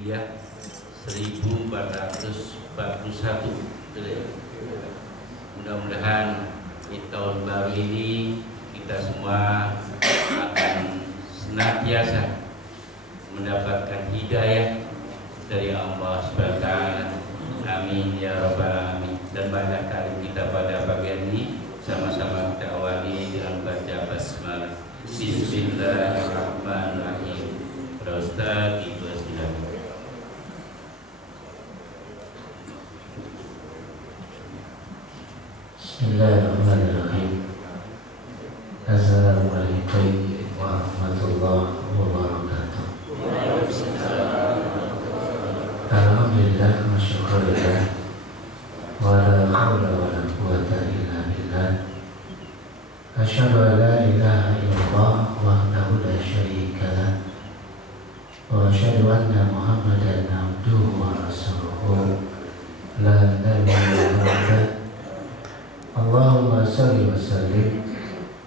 Hijriah 1441. Mudah-mudahan di tahun baru ini kita semua akan senantiasa mendapatkan hidayah dari Allah SWT. Amin ya rabbal alamin. Dan banyak kali kita pada pagi ini sama-sama kita awali dengan baca basmalah. Bismillahirrahmanirrahim. Ustaz Ibu silakan. Bismillahirrahmanirrahim. Assalamualaikum warahmatullahi wabarakatuh. Alhamdulillah wa syukurillah wa la hawla wa la quwwata illa billah. Asyhadu an la ilaha illallah wahdahu la syarika lah wa asyhadu anna Muhammadan abduhu wa rasuluhu la nabiyya ba'dah. Allahumma salli wa sallim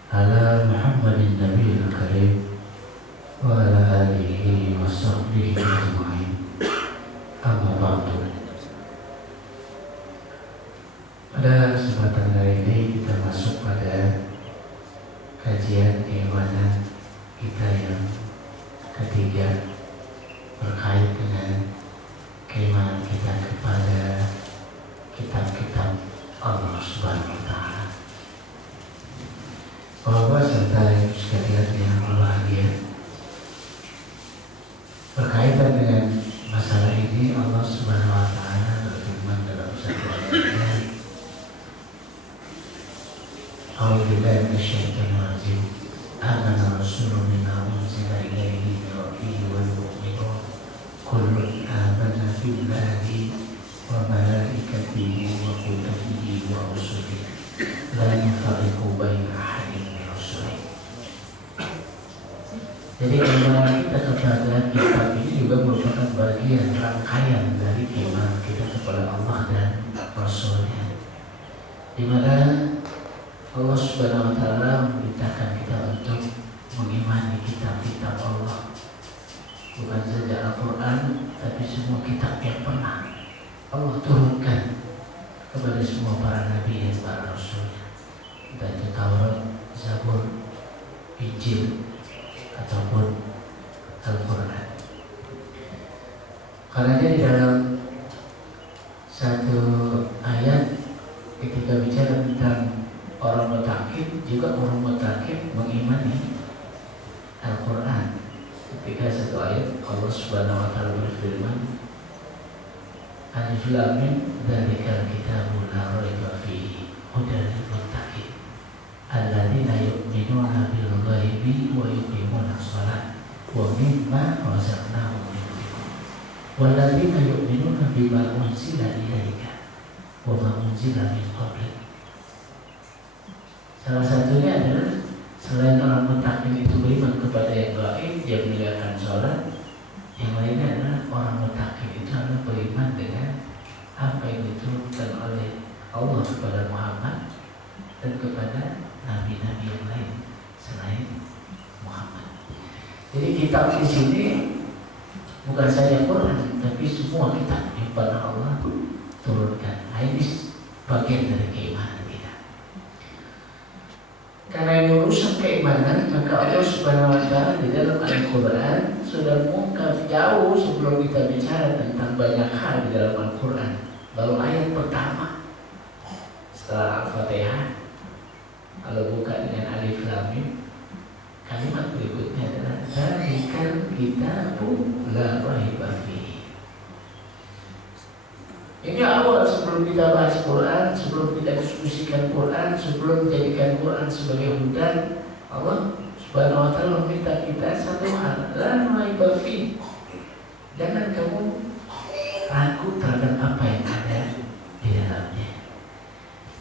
ala Muhammadin nabiyil karim wa ala alihi wa sahbihi ajma'in. Amma ba'du. Pada kesempatan hari ini kita masuk pada kajian keimanan kita yang ketiga berkait dengan keimanan kita kepada kitab-kitab Allah Subhanahu wa Ta'ala. Bapak serta ibu sekalian yang berbahagia, berkaitan dengan masalah ini Allah Subhanahu wa Ta'ala berfirman dalam satu ayatnya, A'udzubillahi minasyaitonir rajim. Amana rasulun bima unzila ilaihi min rabbih wal mu'minun kullun amana billahi wa malaikatihi wa kutubihi wa rusulihi la nufarriqu baina ahadin min rusulihi. Jadi keimanan kita kepada kitab ini juga merupakan bagian rangkaian dari keimanan kita kepada Allah dan Rasulnya, di mana Allah Subhanahu wa Ta'ala memerintahkan kita untuk mengimani kitab-kitab Allah, bukan saja Al-Quran, tapi semua kitab yang pernah Allah turunkan kepada semua para nabi dan para rasulnya, entah itu Taurat, Zabur, Injil ataupun Al-Quran. Karena di dalam satu ayat ketika bicara tentang orang mutakin, juga orang mutakin mengimani Al-Quran. Ketika satu ayat Allah Subhanahu wa Ta'ala berfirman, Alif Lam Mim dzalikal kitabu la raiba fihi hudan lil muttaqin alladzina yu'minuna bil ghaibi wa yuqimuna shalah wa mimma razaqnahum yunfiqun walladzina yu'minuna bima unzila ilaika wa ma unzila min qablik. Salah satunya adalah selain orang muttaqin itu beriman kepada yang gaib, dia menegakkan sholat. Yang lainnya adalah orang muttaqin itu adalah beriman dengan apa yang diturunkan oleh Allah kepada Muhammad dan kepada nabi-nabi yang lain selain Muhammad. Jadi kitab di sini bukan saja Quran, tapi semua kitab yang pernah Allah turunkan. Ini bagian dari keimanan kita. Karena ini urusan keimanan, maka Allah Subhanahu wa Ta'ala di dalam Al-Quran sudah mengungkap jauh sebelum kita bicara tentang banyak hal di dalam Al-Quran. Baru ayat pertama setelah Al-Fatihah, kalau buka dengan Alif Lam Mim, kalimat berikutnya adalah Dzalikal kitabu la raiba fihi. Ini awal sebelum kita bahas Quran, sebelum kita diskusikan Quran, sebelum menjadikan Quran sebagai hudan, Allah Subhanahu wa Ta'ala meminta kita satu hal, la raiba fihi. Jangan kamu ragu terhadap apa yang ada di dalamnya.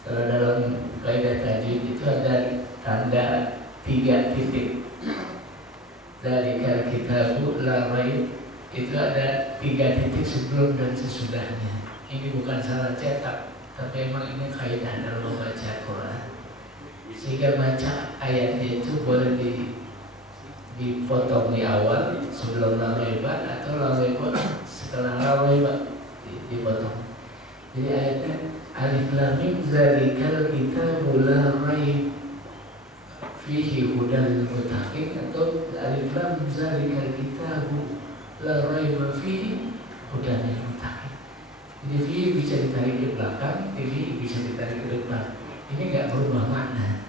Kalau dalam kaidah tajwid itu ada tanda 3 titik. Dzalikal kitabu la raib, itu ada 3 titik sebelum dan sesudahnya. Ini bukan salah cetak, tapi memang ini kaidah dalam membaca Quran. Sehingga baca ayatnya itu boleh dipotong di awal sebelum la raiba atau la raiba la raiba fihi hudan lil muttaqin. Jadi fihi bisa ditarik ke belakang, fihi bisa ditarik ke depan. Ini nggak berubah makna.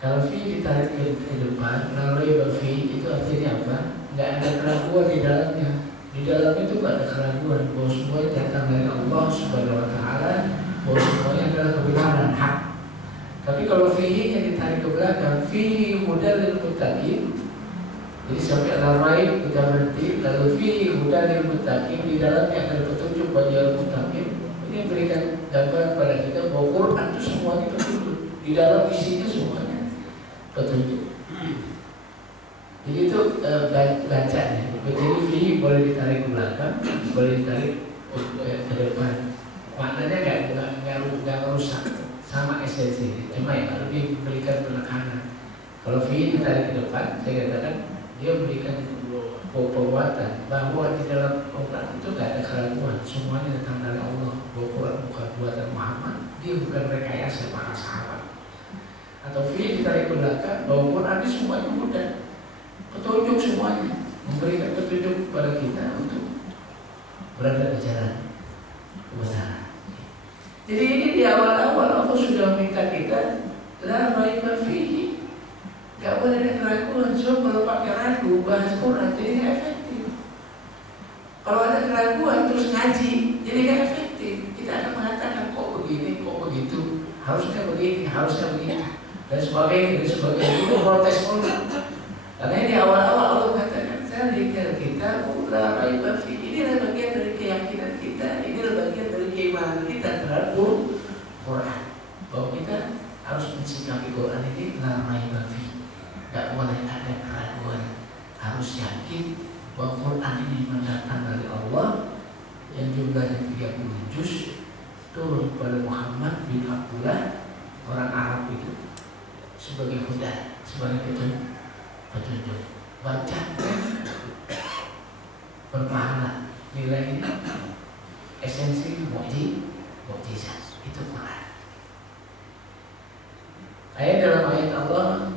Kalau fihi ditarik ke depan, la raiba fihi itu artinya apa? Nggak ada keraguan di dalamnya. Di dalam itu nggak ada keraguan bahwa semuanya datang dari Allah Subhanahu Wa Taala, bahwa semuanya adalah kebenaran hak. Tapi kalau fihi yang ditarik ke belakang, fihi hudan lil muttaqin. Jadi sampai al-raib kita berhenti, lalu fihi hudan lil muttaqin, di dalamnya ada petunjuk bagi orang muttaqin. Ini berikan gambaran pada kita bahwa Quran itu semuanya petunjuk. Di dalam isinya semuanya petunjuk. Jadi itu bacanya. Jadi fihi boleh ditarik ke belakang, boleh ditarik ke depan. Maknanya nggak merusak, sama esensi. Cuma ya lebih memberikan penekanan. Kalau fihi ditarik ke depan, saya katakan dia memberikan perbuatan bahwa di dalam Quran itu nggak ada keraguan, semuanya datang dari Allah. Bahwa Quran bukan buatan Muhammad, dia bukan rekayasa para sahabat. Atau fihi ditarik ke belakang, bahwa Quran ini semuanya mudah, petunjuk semuanya, memberikan petunjuk kepada kita untuk berada di jalan kebenaran. Jadi ini di awal-awal Allah sudah minta kita la raiba fihi, gak boleh ada keraguan. So kalau pakai ragu bahas Quran jadi gak efektif. Kalau ada keraguan terus ngaji jadi gak efektif. Kita akan mengatakan kok begini, kok begitu, harusnya begini, harusnya begitu, dan sebagainya, dan sebagainya. Itu protes mulu. Karena di awal-awal Allah katakan zalika kitabul la raiba fihi. Inilah bagian dari keyakinan kita, inilah bagian dari keimanan kita terhadap Quran. Bahwa kita harus mensikapi Quran ini la raiba fihi. Tidak boleh ada keraguan, harus yakin bahwa Quran ini mendatang dari Allah yang jumlahnya 30 juz, turun kepada Muhammad bin Abdullah, orang Arab itu, sebagai huda, sebagai petunjuk. Baca berpahala, nilainya esensi mukjizat itu Quran. Dalam ayat Allah,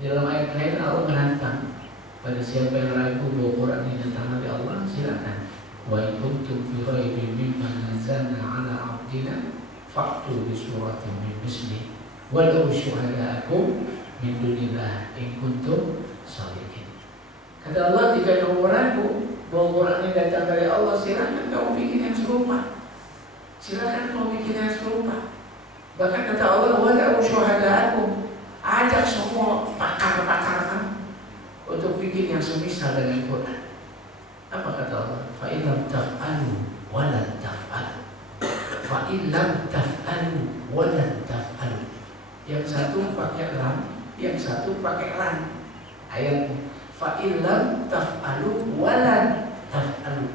dalam ayat lain Allah menantang pada siapa yang ragu bahwa Quran ini datang dari Allah, silakan. Wa in kuntum fi raibin mimma nazzalna ala abdina fa'tu bi suratin min misli walau syuhada'akum min dunillah in kuntum shadiqin. Kata Allah, jika kamu ragu bahwa Quran ini datang dari Allah, silakan kamu bikin yang serupa. Silakan kamu bikin yang serupa. Bahkan kata Allah, walau syuhada'akum, ajak semua pakar-pakar kan untuk bikin yang semisal dengan Quran. Apa kata Allah? Fa in lam taf'alu wa lan taf'alu. Fa in lam taf'alu wa lan taf'alu. Yang satu pakai lam, yang satu pakai lan. Ayatnya fa in lam taf'alu wa lan taf'alu.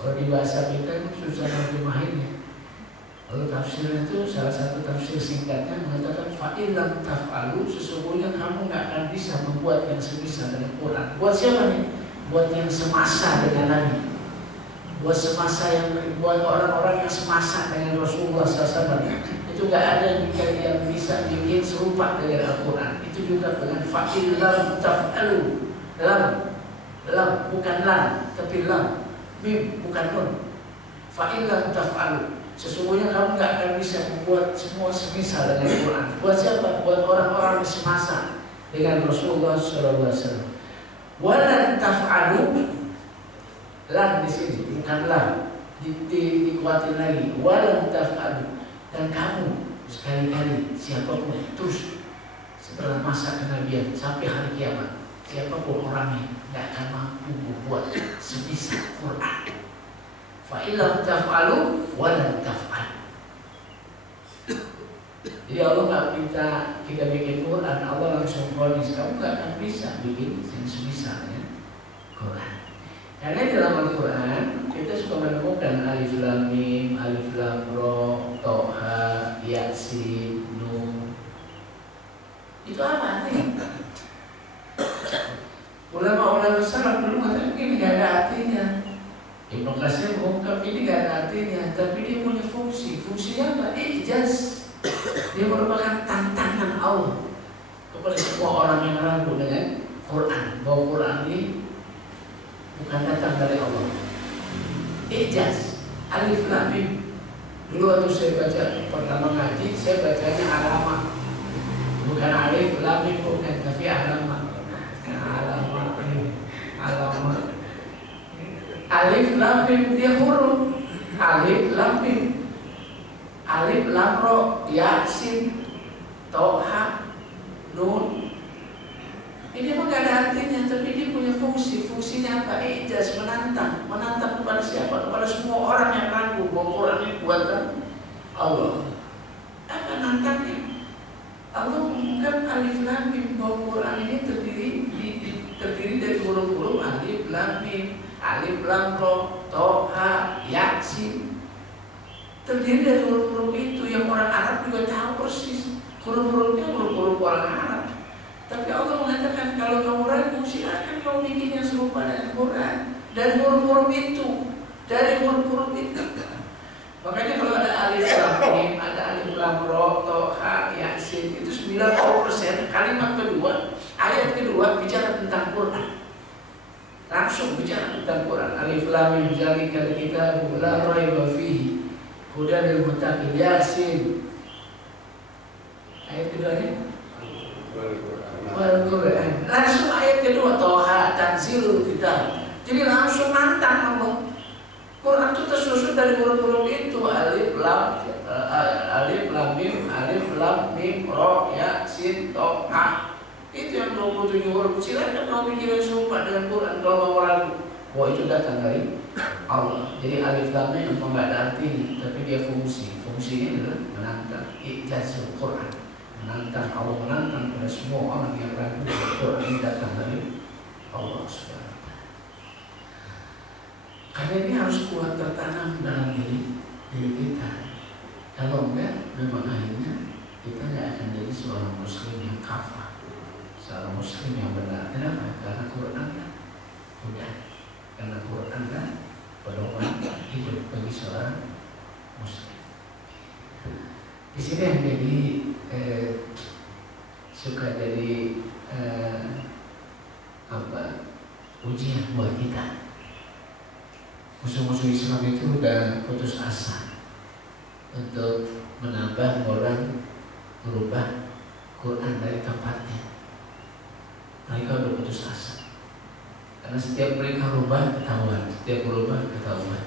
Kalau di bahasa kita susah terjemahinnya. Kalau tafsir itu salah satu tafsir singkatnya mengatakan fa'il lam taf'alu, sesungguhnya kamu nggak akan bisa membuat yang semisal dengan Quran. Buat siapa nih? Buat yang semasa dengan Nabi. Buat semasa buat orang-orang yang semasa dengan Rasulullah SAW. Itu nggak ada yang bisa bikin serupa dengan Al-Quran. Itu juga dengan fa'il lam taf'alu. Lam bukan lam, tapi lam. Mim bukan nun. Fa'il lam taf'alu, sesungguhnya kamu nggak akan bisa membuat semua semisal dengan Quran. Buat siapa? Buat orang-orang yang semasa dengan Rasulullah SAW. Walan taf'alu, lam di sini bukan lam, dikuatin lagi. Walan taf'alu, dan kamu sekali-kali siapapun terus setelah masa kenabian sampai hari kiamat, siapapun orangnya nggak akan mampu membuat semisal Quran. Fa'ilam taf'alu walan taf'alu. Jadi Allah nggak minta kita bikin Quran, Allah langsung promise kamu nggak akan bisa bikin yang semisalnya Quran. Karena dalam Al-Quran kita suka menemukan alif lam mim, alif lam ra, Toha, Yasin, Nun. Itu apa artinya? Ulama-ulama salaf dulu mengatakan ini nggak ada artinya. Ibnu Katsir mengungkap ini gak ada artinya, tapi dia punya fungsi. Fungsinya apa? Ijaz. Dia merupakan tantangan Allah kepada semua orang yang ragu dengan Quran, bahwa Quran ini ijaz, alif lam mim. Dulu waktu saya baca pertama ngaji, saya bacanya alamat, bukan alif lam mim, bukan, tapi alamat. Alamat. Alif lam mim dia huruf. Alif lam mim. Alif lam ro, yasin, toha, nun. Ini mah gak ada artinya, tapi dia punya fungsi. Fungsinya apa? Ijaz, menantang. Menantang kepada siapa? Kepada semua orang yang ragu bahwa Quran ini buatan Allah. Apa nantangnya? Allah mengumumkan alif lam mim, bahwa Quran ini terdiri dari huruf-huruf alif lam mim, alif lam ro, toha, yasin. Terdiri dari huruf-huruf itu yang orang Arab juga tahu persis. Huruf-hurufnya huruf-huruf orang Arab. Tapi Allah mengatakan kalau kamu ragu, silakan kamu bikin yang serupa dengan Quran. Dari huruf-huruf itu, dari huruf-huruf itu. Makanya kalau ada alif lam mim, ada alif lam ro, toha, yasin, itu 90% kalimat kedua, ayat kedua bicara tentang Quran. Langsung bicara tentang Quran. Alif lam mim zalikal kitabu la raiba fihi hudan lil muttaqin, yasin. Ayat keduanya Al-Quran. Langsung ayat kedua toha, tanzilul kitab. Jadi langsung nantang Allah. Quran itu tersusun dari huruf-huruf itu, alif lam mim, alif lam mim, ro, ya, sin, toha. Itu yang 27 huruf. Silakan kamu pikirin serupa dengan Quran kalau mau ragu. Wah, itu datang dari Allah. Jadi alif lam mim memang nggak ada artinya, tapi dia fungsi. Fungsinya adalah menantang, ijazul Quran. Menantang Allah, menantang pada semua orang yang ragu bahwa Quran ini datang dari Allah SWT. Karena ini harus kuat tertanam dalam diri kita. Kalau enggak, memang akhirnya kita nggak akan jadi seorang muslim yang kafah, seorang muslim yang benar. Kenapa? Karena Quran kan udah, karena Quran kan pedoman hidup bagi seorang muslim. Di sini yang jadi suka jadi ujian buat kita. Musuh-musuh Islam itu udah putus asa untuk menambah orang merubah Quran dari tempatnya. Mereka udah putus asa karena setiap mereka rubah ketahuan, setiap berubah ketahuan.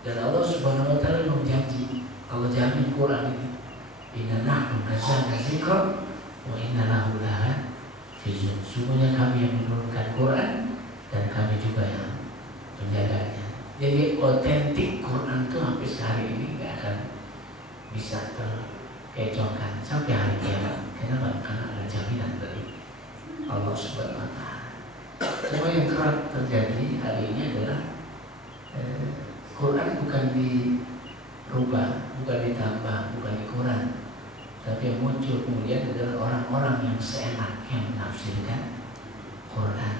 Dan Allah Subhanahu Wa Taala menjanji, Allah jamin Quran ini, inna nahnu nazzalna dzikra wa inna lahu lahafizun. Sungguhnya kami yang menurunkan Quran dan kami juga yang menjaganya. Jadi otentik Quran itu sampai sehari ini nggak akan bisa terkecohkan sampai hari kiamat. Kenapa? Karena ada jaminan dari Allah Subhanahu Wa Taala. Cuma yang kerap terjadi hari ini adalah Quran bukan dirubah, bukan ditambah, bukan dikurangi, tapi yang muncul kemudian adalah orang-orang yang seenak yang menafsirkan Quran.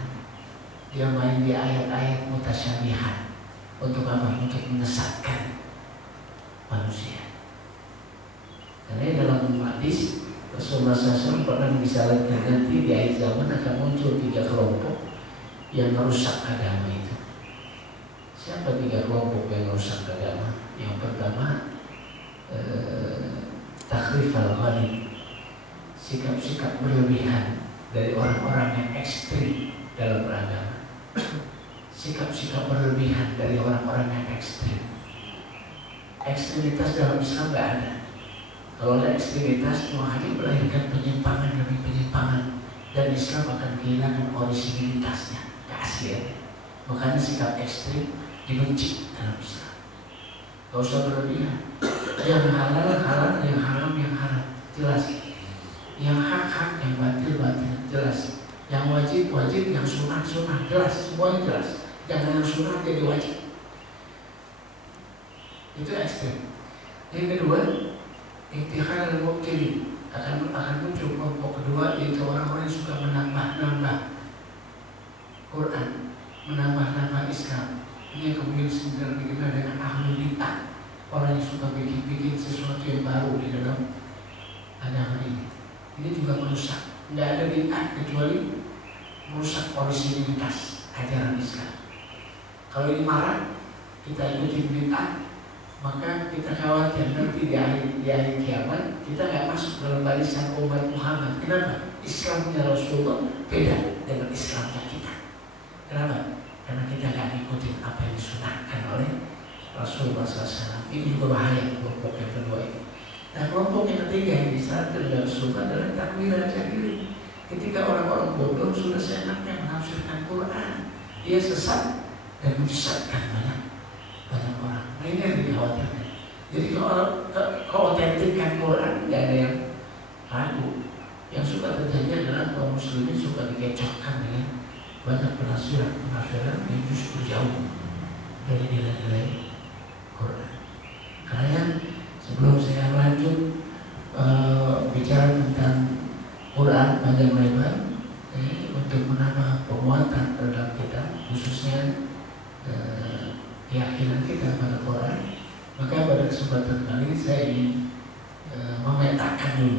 Dia main di ayat-ayat mutasyabihat. Untuk apa? Untuk menyesatkan manusia. Karena dalam hadis Rasulullah SAW pernah misalkan nanti di akhir zaman akan muncul 3 kelompok yang merusak agama itu. Siapa 3 kelompok yang merusak agama? Yang pertama, takrif al-ghalib, sikap-sikap berlebihan dari orang-orang yang ekstrim dalam beragama. Sikap-sikap berlebihan dari orang-orang yang ekstrim. Ekstremitas dalam Islam nggak ada. Kalau ada ekstremitas, hanya melahirkan penyimpangan demi penyimpangan, dan Islam akan kehilangan originalitasnya, keasliannya. Makanya sikap ekstrim dibenci dalam Islam. Gak usah berlebihan. Yang halal halal, yang haram haram, jelas. Yang hak yang batil jelas. Yang wajib yang sunnah jelas. Semuanya jelas. Jangan yang sunnah jadi wajib. Itu ekstrim. Yang kedua, iktihad al-mubtilin, akan muncul kelompok kedua, yaitu orang-orang yang suka menambah Quran, menambah Islam. Ini kemudian sebenarnya dikenal dengan ahlul bid'ah, orang yang suka bikin sesuatu yang baru di dalam agama ini. Ini juga merusak. Tidak ada bid'ah kecuali merusak originalitas ajaran Islam. Kalau ini marah, kita ikutin bid'ah, maka kita khawatir nanti di hari kiamat kita nggak masuk dalam barisan umat Muhammad. Kenapa? Islamnya Rasulullah beda dengan Islamnya kita. Kenapa? Karena kita nggak ikutin apa yang disunahkan oleh Rasulullah SAW. Ini juga bahaya kelompok yang kedua ini. Nah, kelompok yang ketiga yang disyaratkan oleh Rasulullah adalah takwil al-jahili. Ketika orang-orang bodoh sudah seenaknya menafsirkan Quran, dia sesat dan menyesatkan banyak orang. Nah, ini yang dikhawatirkan. Jadi kalau autentikan Quran nggak ada yang ragu. Yang suka terjadi adalah kaum muslimin suka dikecokkan dengan banyak penafsiran yang justru jauh dari nilai-nilai Quran. Karena sebelum saya lanjut bicara tentang Quran panjang lebar, untuk menambah penguatan terhadap kita, khususnya keyakinan kita pada Quran, maka pada kesempatan kali saya ingin memetakan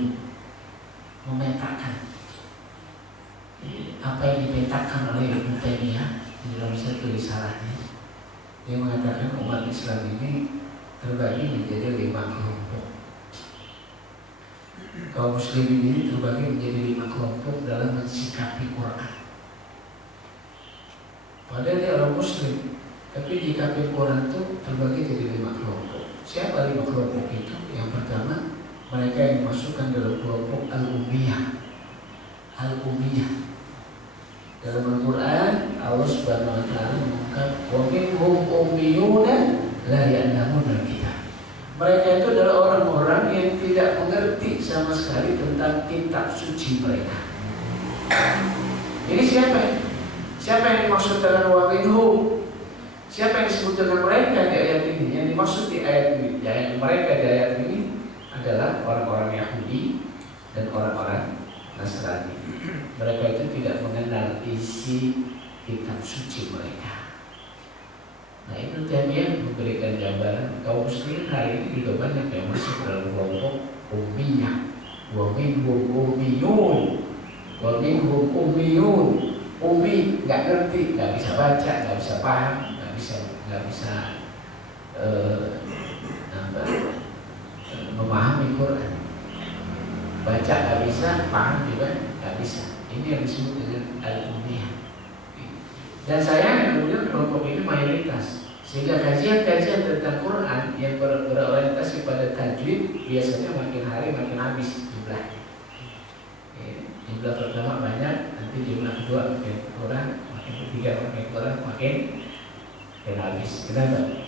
apa yang dipetakan oleh Ibnu Taimiyah di dalam satu risalahnya. Dia mengatakan umat Islam ini terbagi menjadi 5 kelompok. Kaum muslimin ini terbagi menjadi 5 kelompok dalam mensikapi Quran. Padahal dia orang muslim, tapi menyikapi Quran itu terbagi jadi 5 kelompok. Siapa 5 kelompok itu? Yang pertama, mereka yang dimasukkan dalam kelompok al-ummiyah. Dalam Al-Quran Allah Subhanahu wa taala mengungkap wa minhum ummiyuna la ya'lamuna al-kitab. Mereka itu adalah orang-orang yang tidak mengerti sama sekali tentang kitab suci mereka. Ini siapa? Siapa yang dimaksud dengan wa minhum? Siapa yang disebut dengan mereka di ayat ini? Yang dimaksud di ayat ini, mereka di ayat ini adalah orang-orang Yahudi dan orang-orang Nasrani. Mereka itu tidak mengenal isi kitab suci mereka. Nah, Ibnu Taimiyah memberikan gambaran kaum muslimin hari ini juga banyak yang masuk dalam kelompok ummiyah. Wa minhum ummiyun. Ummi, nggak ngerti, nggak bisa baca, nggak bisa paham, nggak bisa memahami Quran. Baca nggak bisa, paham juga nggak bisa. Ini yang disebut dengan al-ummiyah. Dan sayangnya kemudian kelompok ini mayoritas, sehingga kajian-kajian tentang Quran yang berorientasi pada tajwid biasanya makin hari makin habis jumlahnya. Jumlah pertama banyak, nanti jumlah kedua makin kurang, makin ketiga makin kurang, makin habis. Kenapa?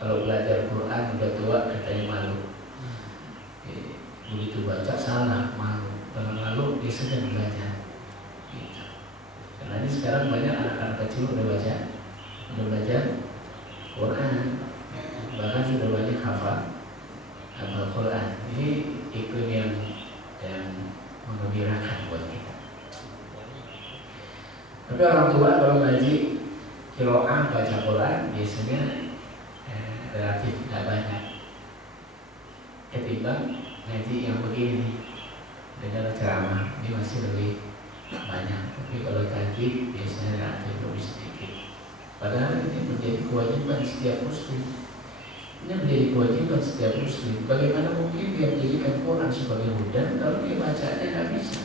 Kalau belajar Quran udah tua katanya malu. Begitu baca salah, malu. Kalau malu dia sedang belajar. Gitu. Karena ini sekarang banyak anak-anak kecil udah belajar Quran, bahkan sudah banyak hafal Quran. Ini iklim yang mengembirakan buat kita. Tapi orang tua kalau ngaji kiroah baca Quran biasanya relatif tidak banyak ketimbang ngaji yang begini dengan ceramah, ini masih lebih banyak. Tapi kalau tajwid biasanya relatif lebih sedikit. Padahal ini menjadi kewajiban setiap muslim. Ini menjadi kewajiban setiap muslim. Bagaimana mungkin dia menjadikan Quran sebagai hudan kalau dia bacanya nggak bisa?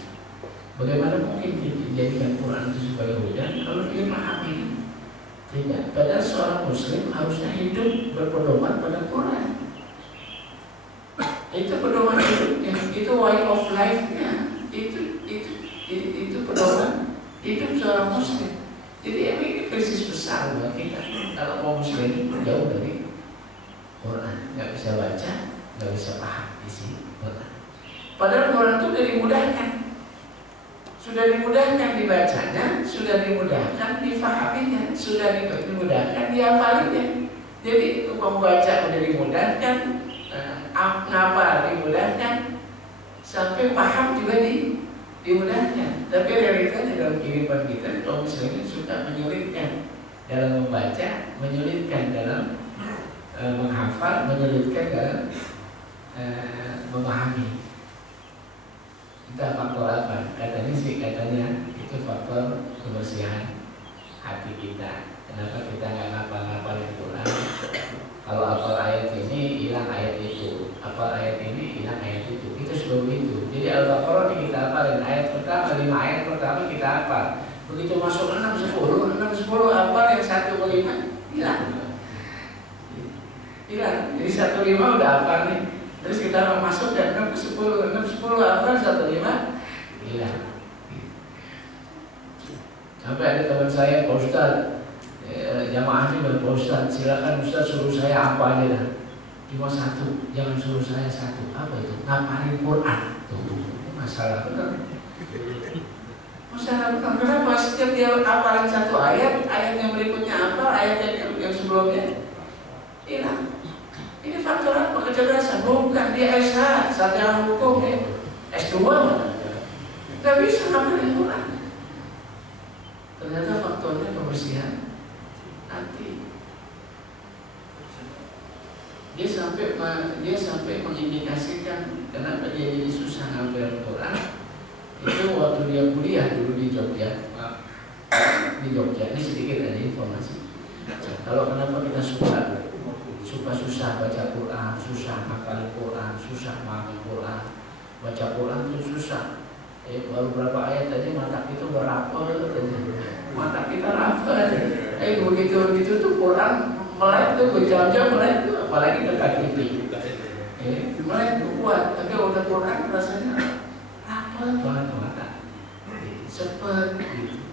Bagaimana mungkin dia menjadikan Quran itu sebagai hudan kalau dia memahami? Tidak. Padahal seorang muslim harusnya hidup berpedoman pada Quran. Itu pedoman hidupnya, itu way of life-nya, itu pedoman hidup seorang muslim. Jadi ini krisis besar buat kita kalau kaum muslim jauh dari Quran, nggak bisa baca, nggak bisa paham isi Quran. Padahal Quran itu sudah dimudahkan dibacanya, sudah dimudahkan difahaminya, sudah dimudahkan dihafalinya. Jadi membaca sudah dimudahkan, ngapal dimudahkan, sampai paham juga dimudahkan. Tapi realitanya dalam kehidupan kita kaum muslimin suka menyulitkan dalam membaca, menyulitkan dalam menghafal, menyulitkan dalam memahami. Entah faktor apa, katanya itu faktor kebersihan hati kita. Kenapa kita nggak ngapal-ngapalin Quran? Al-Baqarah kita hafalin ayat pertama, 5 ayat pertama kita hafal. Begitu masuk 6, 10 hafal, yang 1 ke 5 hilang. Jadi 1, 5 udah hafal nih. Terus kita masuk dan 6 ke 10 hafal, 1, 5 hilang. Sampai ada teman saya, Pak Ustadz, jamaahnya bilang, Pak Ustadz, silakan Ustadz suruh saya apa aja dah. Cuma 1, jangan suruh saya 1. Apa itu? Ngapalin Quran. Tuh, masalah benar. Masalah benar. Kenapa setiap dia hafalin 1 ayat, ayat yang berikutnya apa, ayat yang sebelumnya hilang. Ini faktor apa? Kecerdasan. Bukan, dia S1, sarjana hukum, S2 nggak bisa ngapalin Quran. Ternyata faktornya kebersihan hati. Dia sampai mengindikasikan kenapa dia jadi susah ngambil Quran. Itu waktu dia kuliah dulu di Jogja. Ini sedikit ada informasi. Kalau kenapa kita susah baca Quran, susah hafal Quran, susah memahami Quran, baca Quran itu susah. Baru berapa ayat tadi mata kita berapa mata kita rafal. Begitu tuh Quran melek tuh berjam-jam melek tuh, apalagi dekat TV. Melek tuh kuat, tapi udah Quran rasanya rafal banget mata. Cepet gitu.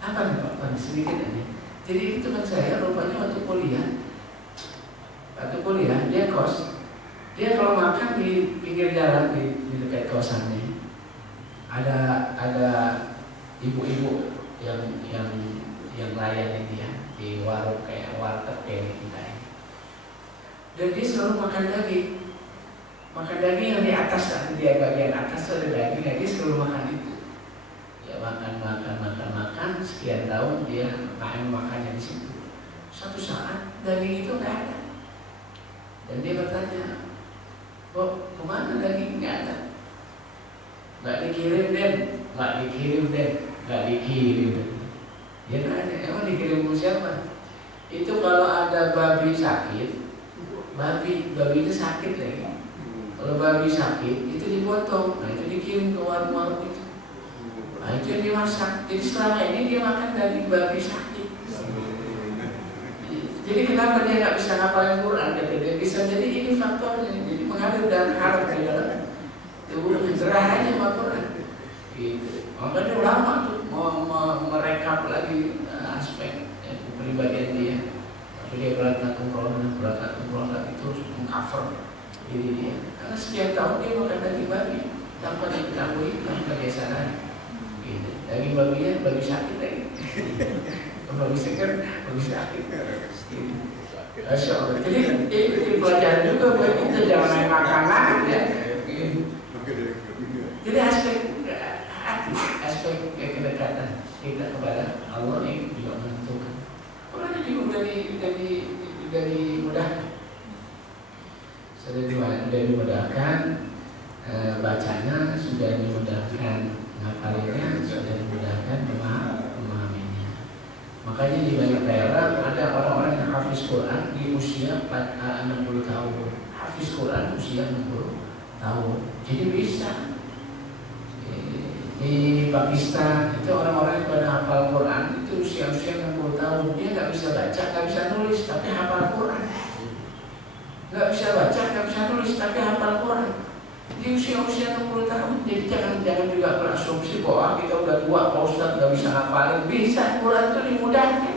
Apa nih Pak? Sedikit aja. Jadi itu kan saya rupanya waktu kuliah dia kos. Dia kalau makan di pinggir jalan di dekat kosannya ada ibu-ibu yang layanin dia di warung kayak warteg kayak kita ini. Dan dia selalu makan daging yang di atas, dia bagian atas ada daging, dia selalu makan itu. Ya makan sekian tahun dia makannya di situ. Suatu saat daging itu nggak ada. Dan dia bertanya, "Kok kemana daging? Nggak ada." Nggak dikirim Den. Dia nanya, emang dikirim ke siapa? Itu kalau ada babi sakit, babi itu sakit lagi. Kalau babi sakit itu dipotong, nah itu dikirim ke warung-warung itu. Nah itu yang dimasak. Jadi selama ini dia makan daging babi sakit. Jadi kenapa dia nggak bisa ngapalin Quran? Dia bisa jadi ini faktornya. Jadi mengalir dan harap di dalam tubuh gerah aja sama Quran. Gitu. Makanya ulama tuh merekap lagi aspek kepribadian dia. Tapi dia berangkat umroh itu mengcover diri dia. Karena setiap tahun dia makan daging babi tanpa diketahui, tanpa dia sadari. Gitu. Daging babinya babi sakit lagi. Babi seger, babi sakit. Masya Allah. Jadi ini pelajaran juga buat kita, jangan main makanan ya. Jadi aspek kedekatan kita kepada Allah ini juga menentukan. Orang juga sudah dimudahkan, sudah dimudahkan bacanya, sudah dimudahkan ngapalinnya, sudah dimudahkan memahaminya. Makanya di banyak daerah ada orang-orang yang hafiz Quran di usia 60 tahun, hafiz Quran usia 60 tahun. Jadi bisa. Di Pakistan itu orang-orang yang pada hafal Quran itu usia-usia 60 tahun, dia nggak bisa baca, nggak bisa nulis, tapi hafal Quran. Nggak bisa baca, nggak bisa nulis, tapi hafal Quran. Di usia-usia 60 tahun, jadi jangan juga berasumsi bahwa kita udah tua, Pak Ustadz nggak bisa hafalin. Bisa, Quran itu dimudahkan.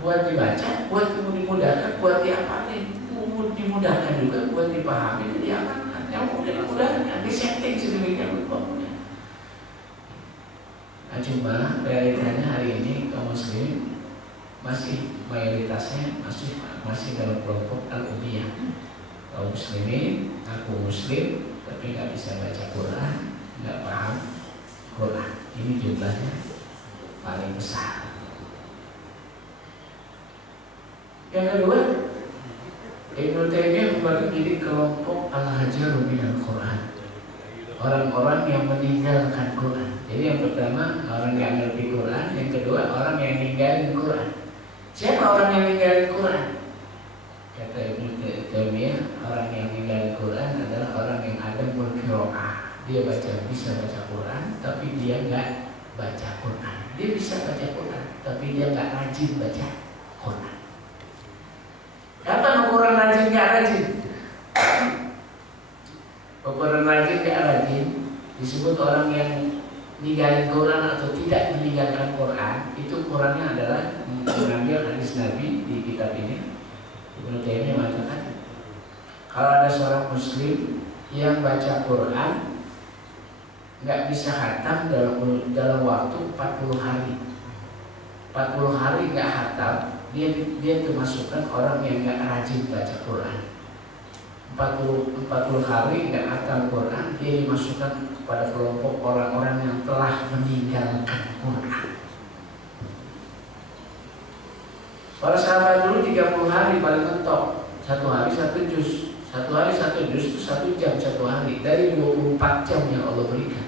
Buat dibaca, buat dimudahkan, buat dihafalin. Dimudahkan juga buat dipahami dan diamalkan. Yang udah dimudahkan, disetting sedemikian rupa. Nah, cuma realitanya hari ini kaum muslim masih mayoritasnya masih dalam kelompok al-ummiyah. Kaum muslimin aku muslim tapi nggak bisa baca Quran, nggak paham Quran. Ini jumlahnya paling besar. Yang kedua, Ibnu Taimiyah membagi diri kelompok al-hajaru minal Quran, orang-orang yang meninggalkan Quran. Jadi yang pertama orang yang ngerti Quran, yang kedua orang yang ninggalin Quran. Siapa orang yang ninggalin Quran? Kata Ibnu Taimiyah, orang yang ninggalin Quran adalah orang yang ada tapi dia nggak rajin baca Quran. Kapan ukuran rajin nggak rajin? Ukuran rajin nggak rajin disebut orang yang meninggalkan Quran atau tidak meninggalkan Quran. Itu ukurannya adalah mengambil hadis Nabi di kitab ini. Ibnu Taimiyah mengatakan kalau ada seorang Muslim yang baca Quran nggak bisa khatam dalam waktu 40 hari. 40 hari nggak khatam, dia termasukkan orang yang nggak rajin baca Quran. 40 hari nggak khatam Quran, dia dimasukkan kepada kelompok orang-orang yang telah meninggalkan Quran. Para sahabat dulu 30 hari paling mentok, 1 hari 1 juz. 1 hari 1 juz itu 1 jam 1 hari dari 24 jam yang Allah berikan.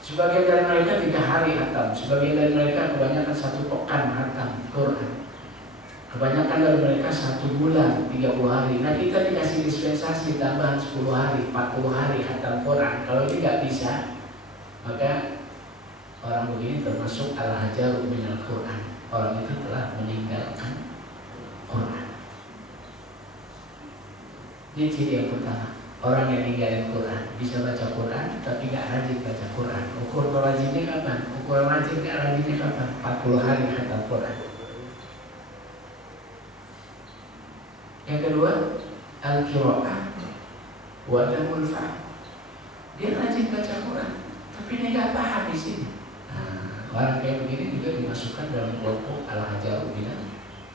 Sebagian dari mereka 3 hari khatam, sebagian dari mereka kebanyakan 1 pekan khatam Quran. Kebanyakan dari mereka 1 bulan 30 hari. Nah kita dikasih dispensasi tambahan 10 hari, 40 hari khatam Quran. Kalau ini nggak bisa, maka orang begini termasuk al-hajaru minal Quran. Orang itu telah meninggalkan Quran. Ini ciri yang pertama. Orang yang ninggalin Quran bisa baca Quran tapi nggak rajin baca Quran. Ukur rajinnya kapan? Ukuran rajin nggak rajinnya kapan? 40 hari khatam Quran. Yang kedua, al-qiraah wa adamul fahm. Dia rajin baca Quran tapi dia nggak paham di sini. Orang kayak begini juga dimasukkan dalam kelompok al-hajaru minal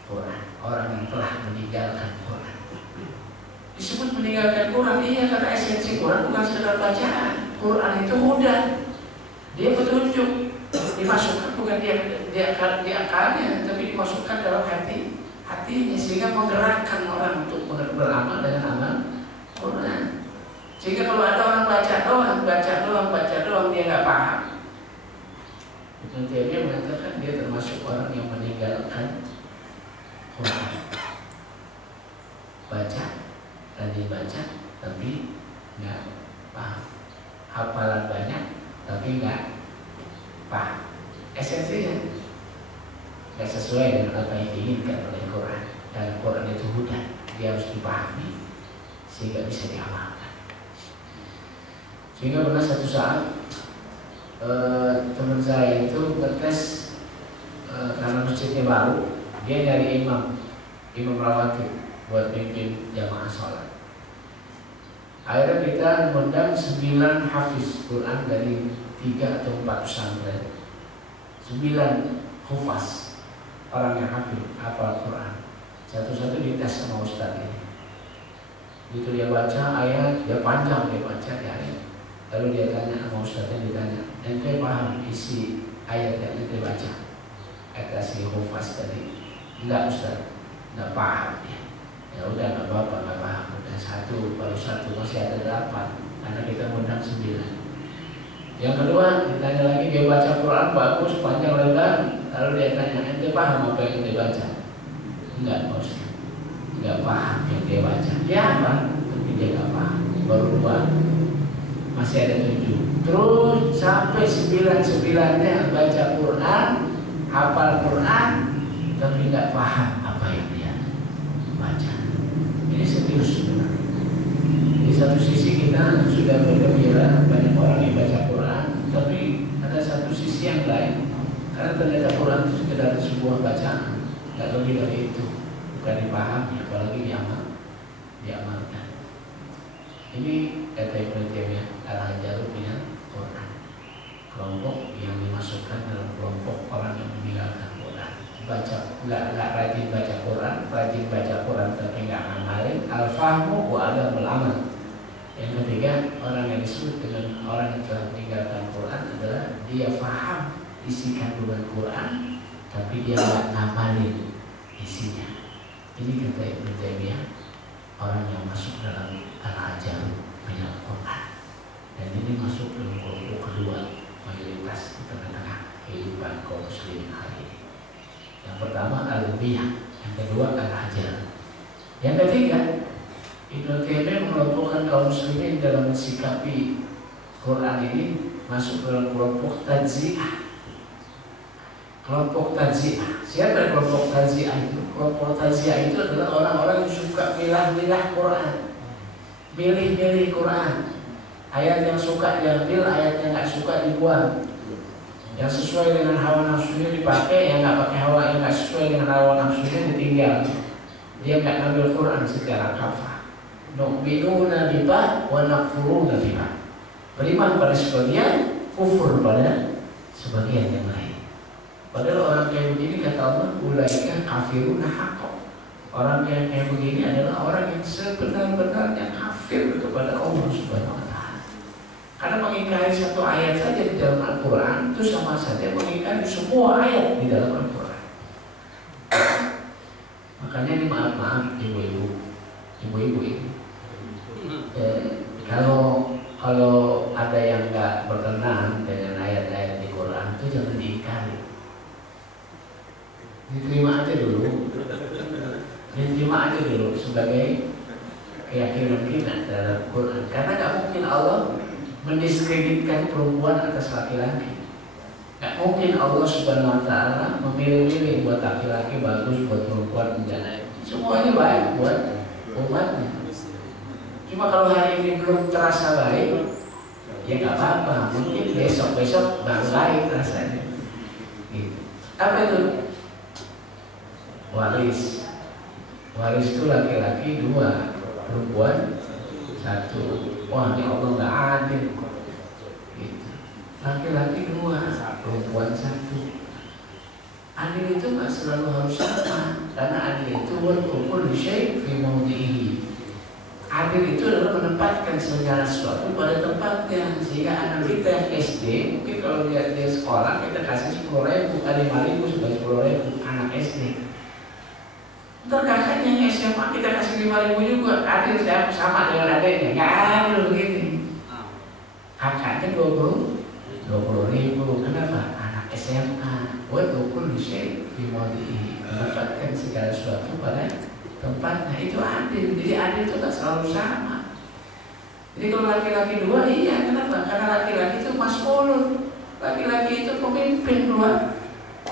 Quran. Orang yang telah meninggalkan Quran. Disebut meninggalkan Quran, iya karena esensi Quran bukan sekedar bacaan. Quran itu hudan, dia petunjuk, dimasukkan bukan dia akalnya, tapi dimasukkan dalam hatinya sehingga menggerakkan orang untuk beramal dengan amal Quran. Sehingga kalau ada orang baca doang dia nggak paham. Ibnu Taimiyah mengatakan dia termasuk orang yang meninggalkan Quran. Rajin baca tapi nggak paham. Hafalan banyak tapi nggak paham. Esensinya nggak sesuai dengan apa yang diinginkan oleh Quran. Dan Quran itu hudan, dia harus dipahami sehingga bisa diamalkan. Sehingga pernah satu saat teman saya itu ngetes karena masjidnya baru, dia nyari imam rawatib buat pimpin jamaah sholat. Akhirnya kita mengundang 9 hafiz Quran dari 3 atau 4 pesantren, 9 hufaz, orang yang hafal Quran. Satu-satu dites sama ustaz ini. Begitu dia baca ayat, dia panjang dia baca di ayat. Lalu dia tanya sama ustaznya, ditanya, ente paham isi ayat yang ente baca? Kata si hufaz tadi, enggak ustaz, enggak paham dia. Ya udah nggak apa-apa, nggak paham. Udah baru satu masih ada 8 karena kita ngundang 9. Yang kedua ditanya lagi, dia baca Quran bagus panjang lebar. Lalu dia tanya, ente paham apa yang ente baca? Enggak bos, nggak paham yang dia baca. Ya apa? Tapi dia nggak paham. Baru 2, masih ada 7. Terus sampai 9-9-nya baca Quran, hafal Quran, tapi nggak paham apa yang dia baca. Ini serius sebenarnya. Di satu sisi kita sudah bergembira banyak orang yang baca Quran, tapi ada satu sisi yang lain, karena ternyata Quran itu sekedar sebuah bacaan, nggak lebih dari itu, bukan dipahami, apalagi diamalkan. Ini kata Ibnu Taimiyah, al-hajaru minal Quran, kelompok yang dimasukkan dalam kelompok orang yang meninggalkan Quran. Nggak rajin baca Quran, rajin baca Quran tapi nggak ngamalin. Al-fahmu wa adamul amal. Yang ketiga, orang yang disebut dengan orang yang telah meninggalkan Quran adalah dia faham isi kandungan Quran tapi dia nggak ngamalin isinya. Ini kata Ibnu Taimiyah, orang yang masuk dalam al-hajaru minal Quran. Dan ini masuk dalam kelompok kedua mayoritas di tengah-tengah kehidupan kaum muslimin hari ini. Yang pertama al-ubiyah, yang kedua al-hajar. Yang ketiga, Ibnu Taimiyah mengelompokkan kaum muslimin dalam mensikapi Quran ini masuk dalam kelompok tanzihah. kelompok tanziah. Siapa kelompok tanziah itu? Kelompok tanziah itu adalah orang-orang yang suka milah-milah Quran, milih-milih Quran. Ayat yang suka diambil, ayat yang nggak suka dibuang. Yang sesuai dengan hawa nafsunya dipakai, yang nggak pakai hawa, yang nggak sesuai dengan hawa nafsunya ditinggal. Dia nggak ngambil Quran secara kafah. Nu'minuna biba wa nakfuruna biba. Beriman pada sebagian, kufur pada sebagian yang lain. Padahal orang kayak begini kata Allah, ulaika kafiruna haqqan. Orang yang kayak begini adalah orang yang sebenar-benarnya kafir kepada Allah Subhanahu wa taala. Karena mengingkari satu ayat saja di dalam Al-Qur'an itu sama saja mengingkari semua ayat di dalam Al-Qur'an. Makanya ini maaf ibu-ibu ini. Kalau ada yang nggak berkenan dengan ayat-ayat di Quran itu jangan diingkari. Diterima aja dulu sebagai keyakinan kita dalam Quran. Karena nggak mungkin Allah mendiskreditkan perempuan atas laki-laki. Nggak mungkin Allah Subhanahu wa taala memilih-milih buat laki-laki bagus, buat perempuan enggak. Semuanya baik buat umatnya. Cuma kalau hari ini belum terasa baik, ya nggak apa-apa. Mungkin besok-besok baru baik rasanya. Gitu. Apa itu? Waris itu laki-laki 2, perempuan 1. Wah, ini Allah nggak adil. Gitu. Laki-laki 2, perempuan 1. Adil itu nggak selalu harus sama, karena adil itu kullu syai' fi mawdi'ihi. Adil itu adalah menempatkan segala sesuatu pada tempatnya. Sehingga anak kita yang SD, mungkin kalau lihat dia sekolah kita kasih 10.000, 5.000 sampai 10.000 anak SD. Ntar kakaknya yang SMA kita kasih 5.000 juga, adil sama dengan adiknya, nggak adil begini. Kakaknya 20.000, kenapa? Anak SMA, buat 20 syai' fi mawdi'ihi, menempatkan segala sesuatu pada tempatnya, itu adil. Jadi adil itu nggak selalu sama. Jadi kalau laki-laki 2, iya, kenapa? Karena laki-laki itu mas'ulun, laki-laki itu pemimpin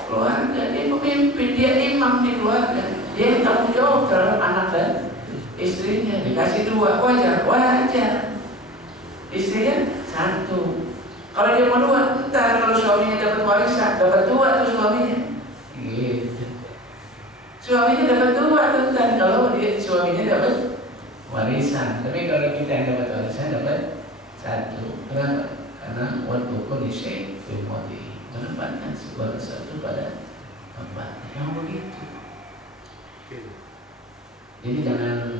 keluarga, dia pemimpin, dia imam di keluarga, dia yang tanggung jawab terhadap anak dan istrinya. Dikasih 2, wajar. Istrinya 1. Kalau dia mau 2, entar kalau suaminya dapat warisan, dapat 2 tuh suaminya. Gitu. Suaminya dapat 2 tuh entar kalau dia suaminya dapat warisan. Tapi kalau kita yang dapat warisan dapat 1. Kenapa? Karena waktu kondisi filmodi menempatkan segala sesuatu pada tempatnya. Yang begitu. Jadi jangan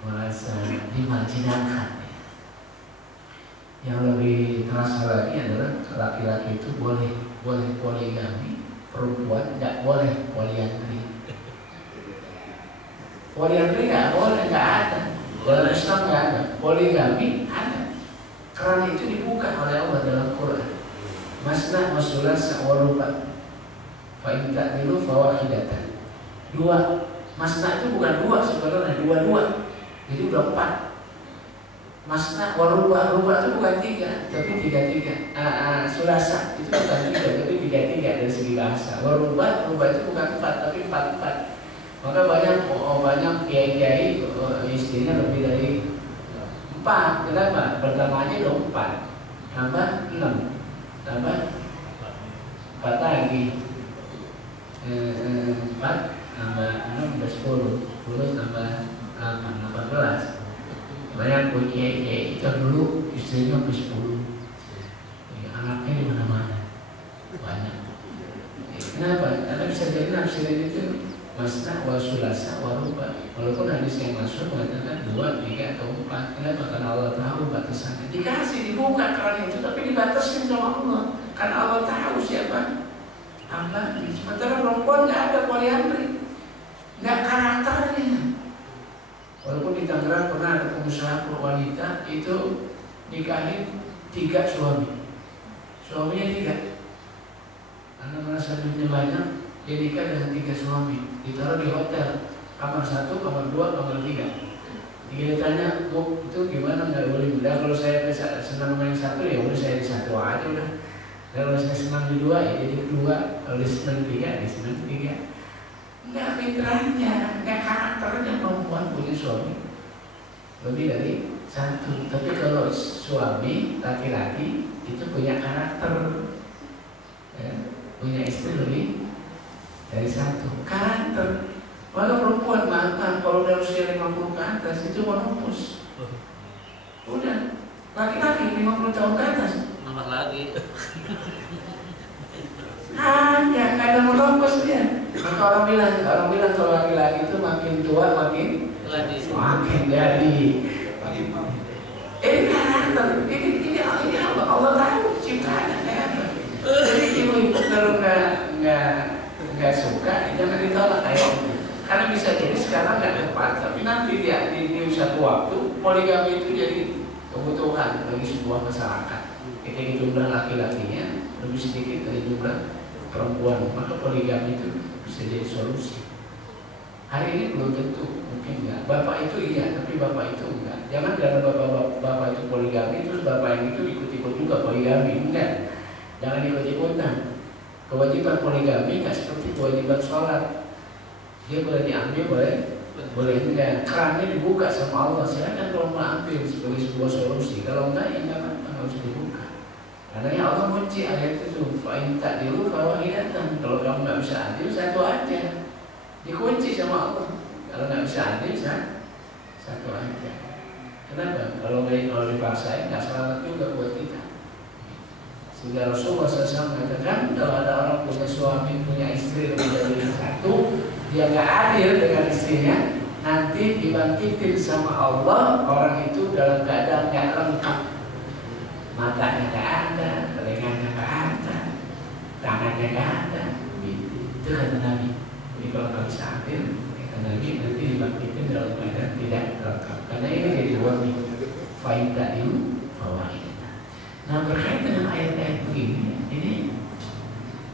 merasa dimarginalkan. Yang lebih terasa lagi adalah laki-laki itu boleh poligami, perempuan tidak boleh poliandri. Poliandri nggak boleh, nggak ada. Dalam Islam nggak ada. Poligami ada. Keran itu dibuka oleh Allah dalam Quran. Masna wasulasa waruba. Fa in ta'dilu fawahidatan. 2. Masna itu bukan 2 sebenarnya, 2. Jadi udah 4. Masna waruba itu bukan 3, tapi 3. Sulasa itu bukan 3, tapi 3 dari segi bahasa. Waruba itu bukan 4, tapi 4. Maka banyak kiai-kiai istrinya lebih dari 4. Kenapa? Pertamanya udah 4, tambah 6, tambah 4 lagi, 4 tambah 6 udah 10 tambah 8, 18. Banyak kiai kita dulu istrinya sampai 10, anaknya di mana-mana banyak. Kenapa? Karena bisa jadi nafsirin itu masna wa sulasa wa ruba. Walaupun hadis yang masuk mengatakan 2, 3 atau 4. Kenapa? Karena Allah tahu batasannya. Dikasih dibuka keran itu, tapi dibatasi sama Allah. Karena Allah tahu siapa hambanya. Sementara perempuan nggak ada poliandri, nggak karakternya. Walaupun di Tangerang pernah ada pengusaha wanita itu nikahin 3 suami, suaminya 3. Karena merasa duitnya banyak, dia nikah dengan 3 suami, ditaruh di hotel, kamar 1, kamar 2, kamar 3. Dia tanya, Bu, itu gimana, nggak boleh? Udah, kalau saya senang main 1, ya udah saya di 1 aja udah. Kalau saya senang di 2 ya jadi kedua, kalau dia senang 3 dia senang 3. Enggak fitrahnya, enggak karakternya perempuan punya suami lebih dari 1. Tapi kalau suami laki-laki itu punya karakter, ya, punya istri lebih dari 1 karakter. Maka perempuan makan kalau udah usia 50 ke atas itu menopause. Udah, laki-laki 50 tahun ke atas nambah lagi. hanya nggak ada menopause dia. Maka orang bilang kalau laki-laki itu makin tua makin jadi. Ini karakter, ini Allah tahu ciptaannya kayak apa. Jadi ibu kalau nggak suka jangan ditolak kayak itu. Karena bisa jadi sekarang nggak tepat, tapi nanti dia di satu waktu poligami itu jadi kebutuhan bagi sebuah masyarakat. Ketika jumlah laki-lakinya lebih sedikit dari jumlah perempuan, maka poligami itu bisa jadi solusi. Hari ini belum tentu, mungkin enggak. Bapak itu iya, tapi bapak itu enggak. Jangan karena bapak itu poligami terus bapak yang itu ikut-ikut juga poligami, enggak. Jangan ikut-ikutan. Kewajiban poligami enggak seperti kewajiban sholat. Dia boleh diambil, boleh enggak. Kerannya dibuka sama Allah. Silakan kalau mau ambil sebagai sebuah solusi. Kalau enggak ya enggak apa-apa, enggak usah dibuka. Karena ya Allah kunci ayat itu. Fa'in ta'dilu fawahidatan. Kalau kamu enggak bisa adil, satu aja. Dikunci sama Allah. Kalau nggak bisa adil, satu aja. Kenapa? Kalau dipaksain nggak selamat juga buat kita. Sehingga Rasulullah SAW mengatakan kalau ada orang punya suami, punya istri lebih dari 1, dia nggak adil dengan istrinya, nanti dibangkitin sama Allah orang itu dalam keadaan nggak lengkap. Matanya nggak ada, telinganya nggak ada, tangannya nggak ada. Itu kata Nabi. Jadi kalau nggak bisa adil, kata Nabi nanti dibangkitin dalam keadaan tidak lengkap. Karena ini jadi warning. Faidah itu fawaid. Nah berkaitan dengan ayat-ayat begini, ini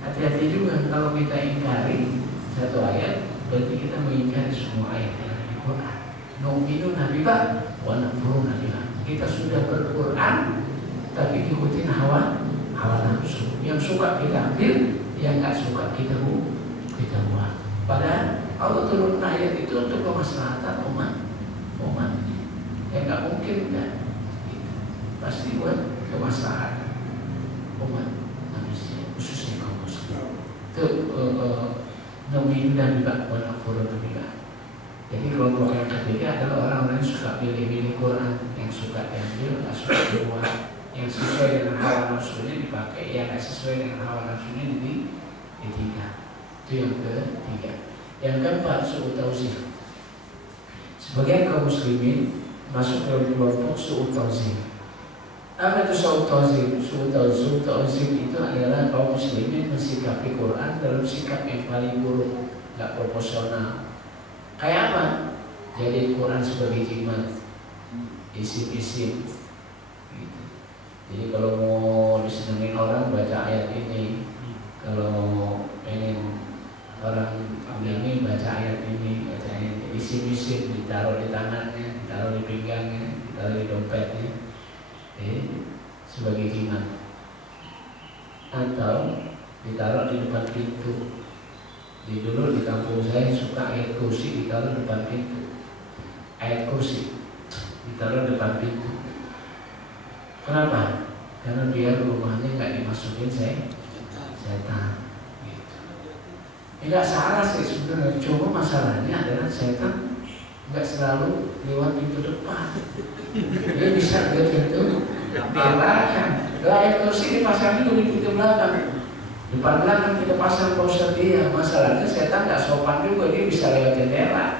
hati-hati juga kalau kita ingkari satu ayat, berarti kita mengingkari semua ayat yang ada di Quran. Nu'minu nabiba wa nakfuru nabiba. Kita sudah ber-Quran, tapi ikutin hawa nafsu. Yang suka kita ambil, yang nggak suka kita buang. Padahal Allah turun ayat itu untuk kemaslahatan umat. Yang nggak mungkin kan? Pasti buat kemaslahatan umat manusia, khususnya kaum muslim. Itu Nu'minu nabiba wa nakfuru nabiba. Jadi kelompok yang ketiga adalah orang-orang yang suka pilih-pilih Quran, yang suka diambil, nggak suka dibuang, yang sesuai dengan hawa nafsunya dipakai, yang nggak sesuai dengan hawa nafsunya ditinggal. Itu yang ketiga. Yang keempat, su'u tauzif. Sebagian kaum muslimin masuk dalam kelompok su'u tauzif. Apa itu su'u tauzif? Su'u tauzif itu adalah kaum muslimin mensikapi Quran dalam sikap yang paling buruk, nggak proporsional. Kayak apa? Jadi Quran sebagai jimat, isim-isim. Gitu. Jadi kalau mau disenengin orang baca ayat ini, kalau pengen orang ini baca ayat ini, isim-isim ditaruh di tangannya, ditaruh di pinggangnya, ditaruh di dompetnya, sebagai jimat. Atau ditaruh di depan pintu. Di dulu di kampung saya suka ayat kursi ditaruh depan pintu. Ayat kursi ditaruh depan pintu. Kenapa? Karena biar rumahnya nggak dimasukin setan. Gitu. Tidak salah sih sebenarnya. Cuma masalahnya adalah setan nggak selalu lewat pintu depan. Dia bisa lihat itu di belakang. Ayat kursi dipasangnya di pintu belakang. Depan belakang kita pasang poster dia. Masalahnya setan nggak sopan juga, dia bisa lewat jendela.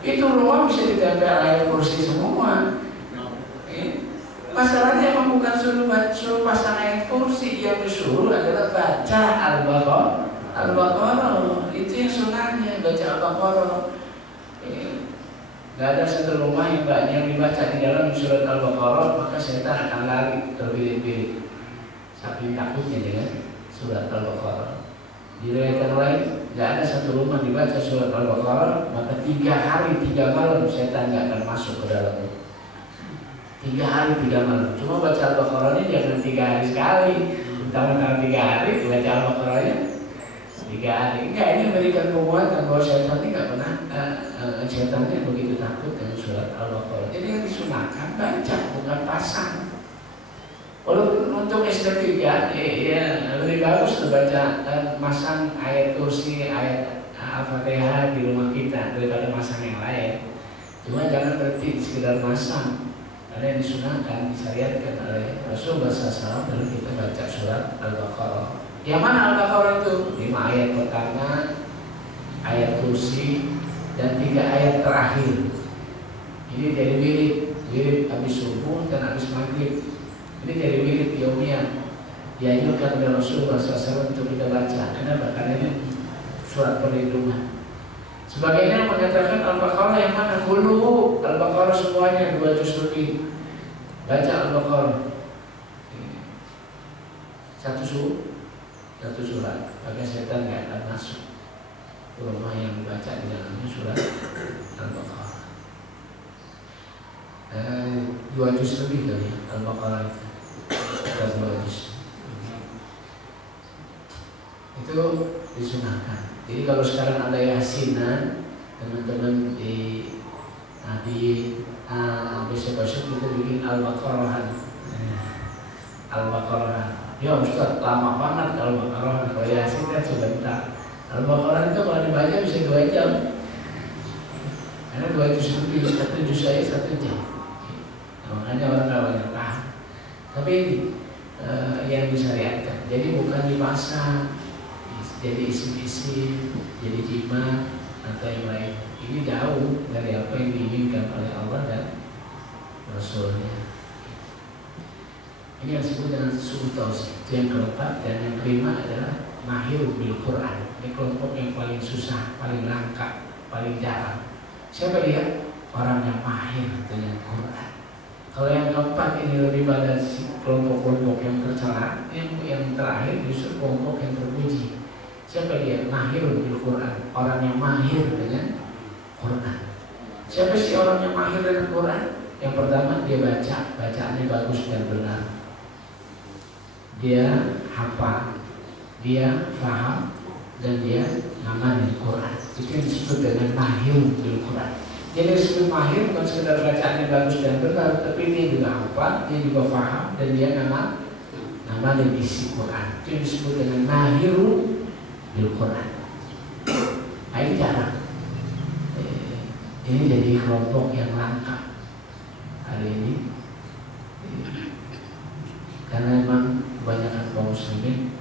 Itu rumah bisa ditempel ayat kursi semua. Masalahnya emang bukan suruh pasang ayat kursi, yang disuruh adalah baca Al-Baqarah. Itu yang sunahnya, baca Al-Baqarah. Gak ada satu rumah yang dibaca di dalam surat Al-Baqarah, maka setan akan lari terbirit-birit. Saking takutnya dengan surat Al-Baqarah. Di riwayat yang lain, tidak ada satu rumah dibaca surat Al-Baqarah, maka 3 hari 3 malam setan tidak akan masuk ke dalamnya. 3 hari 3 malam. Cuma baca Al-Baqarah ini jangan 3 hari sekali. Tentang 3 hari baca Al-Baqarahnya 3 hari. Enggak, ini memberikan penguatan bahwa syaitan ini nggak pernah syaitannya begitu takut dengan surat Al-Baqarah. Jadi yang disunahkan baca, bukan pasang. Walaupun untuk estetika, ya lebih bagus baca masang ayat kursi, ayat Al-Fatihah di rumah kita daripada masang yang lain. Cuma jangan berhenti sekedar masang, karena yang disunahkan, disyariatkan oleh Rasulullah SAW dalam kita baca surat Al-Baqarah. Yang mana Al-Baqarah itu? 5 ayat pertama, ayat kursi, dan 3 ayat terakhir. Ini dari wirid habis subuh dan habis maghrib. Ini dari wirid yaumiyah dianjurkan oleh Rasulullah SAW untuk kita baca. Kenapa? Karena ini surat perlindungan. Sebagian mengatakan Al-Baqarah yang mana? Hulu Al-Baqarah semuanya 2 juz lebih. Baca Al-Baqarah 1 surat. Maka setan tidak akan masuk ke rumah yang dibaca di dalamnya surat Al-Baqarah. 2 juz lebih kali ya, Al-Baqarah itu. 2 juz. Itu disunahkan. Jadi kalau sekarang ada yasinan, teman-teman di besok-besok kita bikin Al-Baqarahan. Al-Baqarahan. Ya Ustaz, lama banget Al-Baqarahan. Kalau yasin kan sebentar. Al-Baqarah itu kalau dibaca bisa 2 jam. Karena 2 juz lebih, 1 juz saya 1 jam. Makanya orang nggak banyak paham. Tapi ini yang disyariatkan. Jadi bukan dipasang, jadi isi-isi, jadi jimat atau yang lain. Ini jauh dari apa yang diinginkan oleh Allah dan Rasulnya. Ini yang disebut dengan subuh tauhid. Itu yang keempat. Dan yang kelima adalah mahir bil Quran. Ini kelompok yang paling susah, paling langka, paling jarang. Siapa dia? Orang yang mahir dengan Quran. Kalau yang keempat ini lebih pada kelompok-kelompok yang tercela. Yang terakhir justru kelompok yang terpuji. Siapa dia? Mahir bil Quran. Orang yang mahir dengan Quran. Siapa sih orang yang mahir dengan Quran? Yang pertama, dia baca, bacaannya bagus dan benar. Dia hafal, dia faham, dan dia ngamalin Quran. Itu yang disebut dengan mahir bil Quran. Jadi disebut mahir bukan sekedar bacaannya bagus dan benar, tapi dia juga hafal, dia juga faham, dan dia ngamalin isi Quran. Itu yang disebut dengan mahir bil Quran. Nah, ini jarang. Ini jadi kelompok yang langka hari ini, karena memang kebanyakan kaum muslimin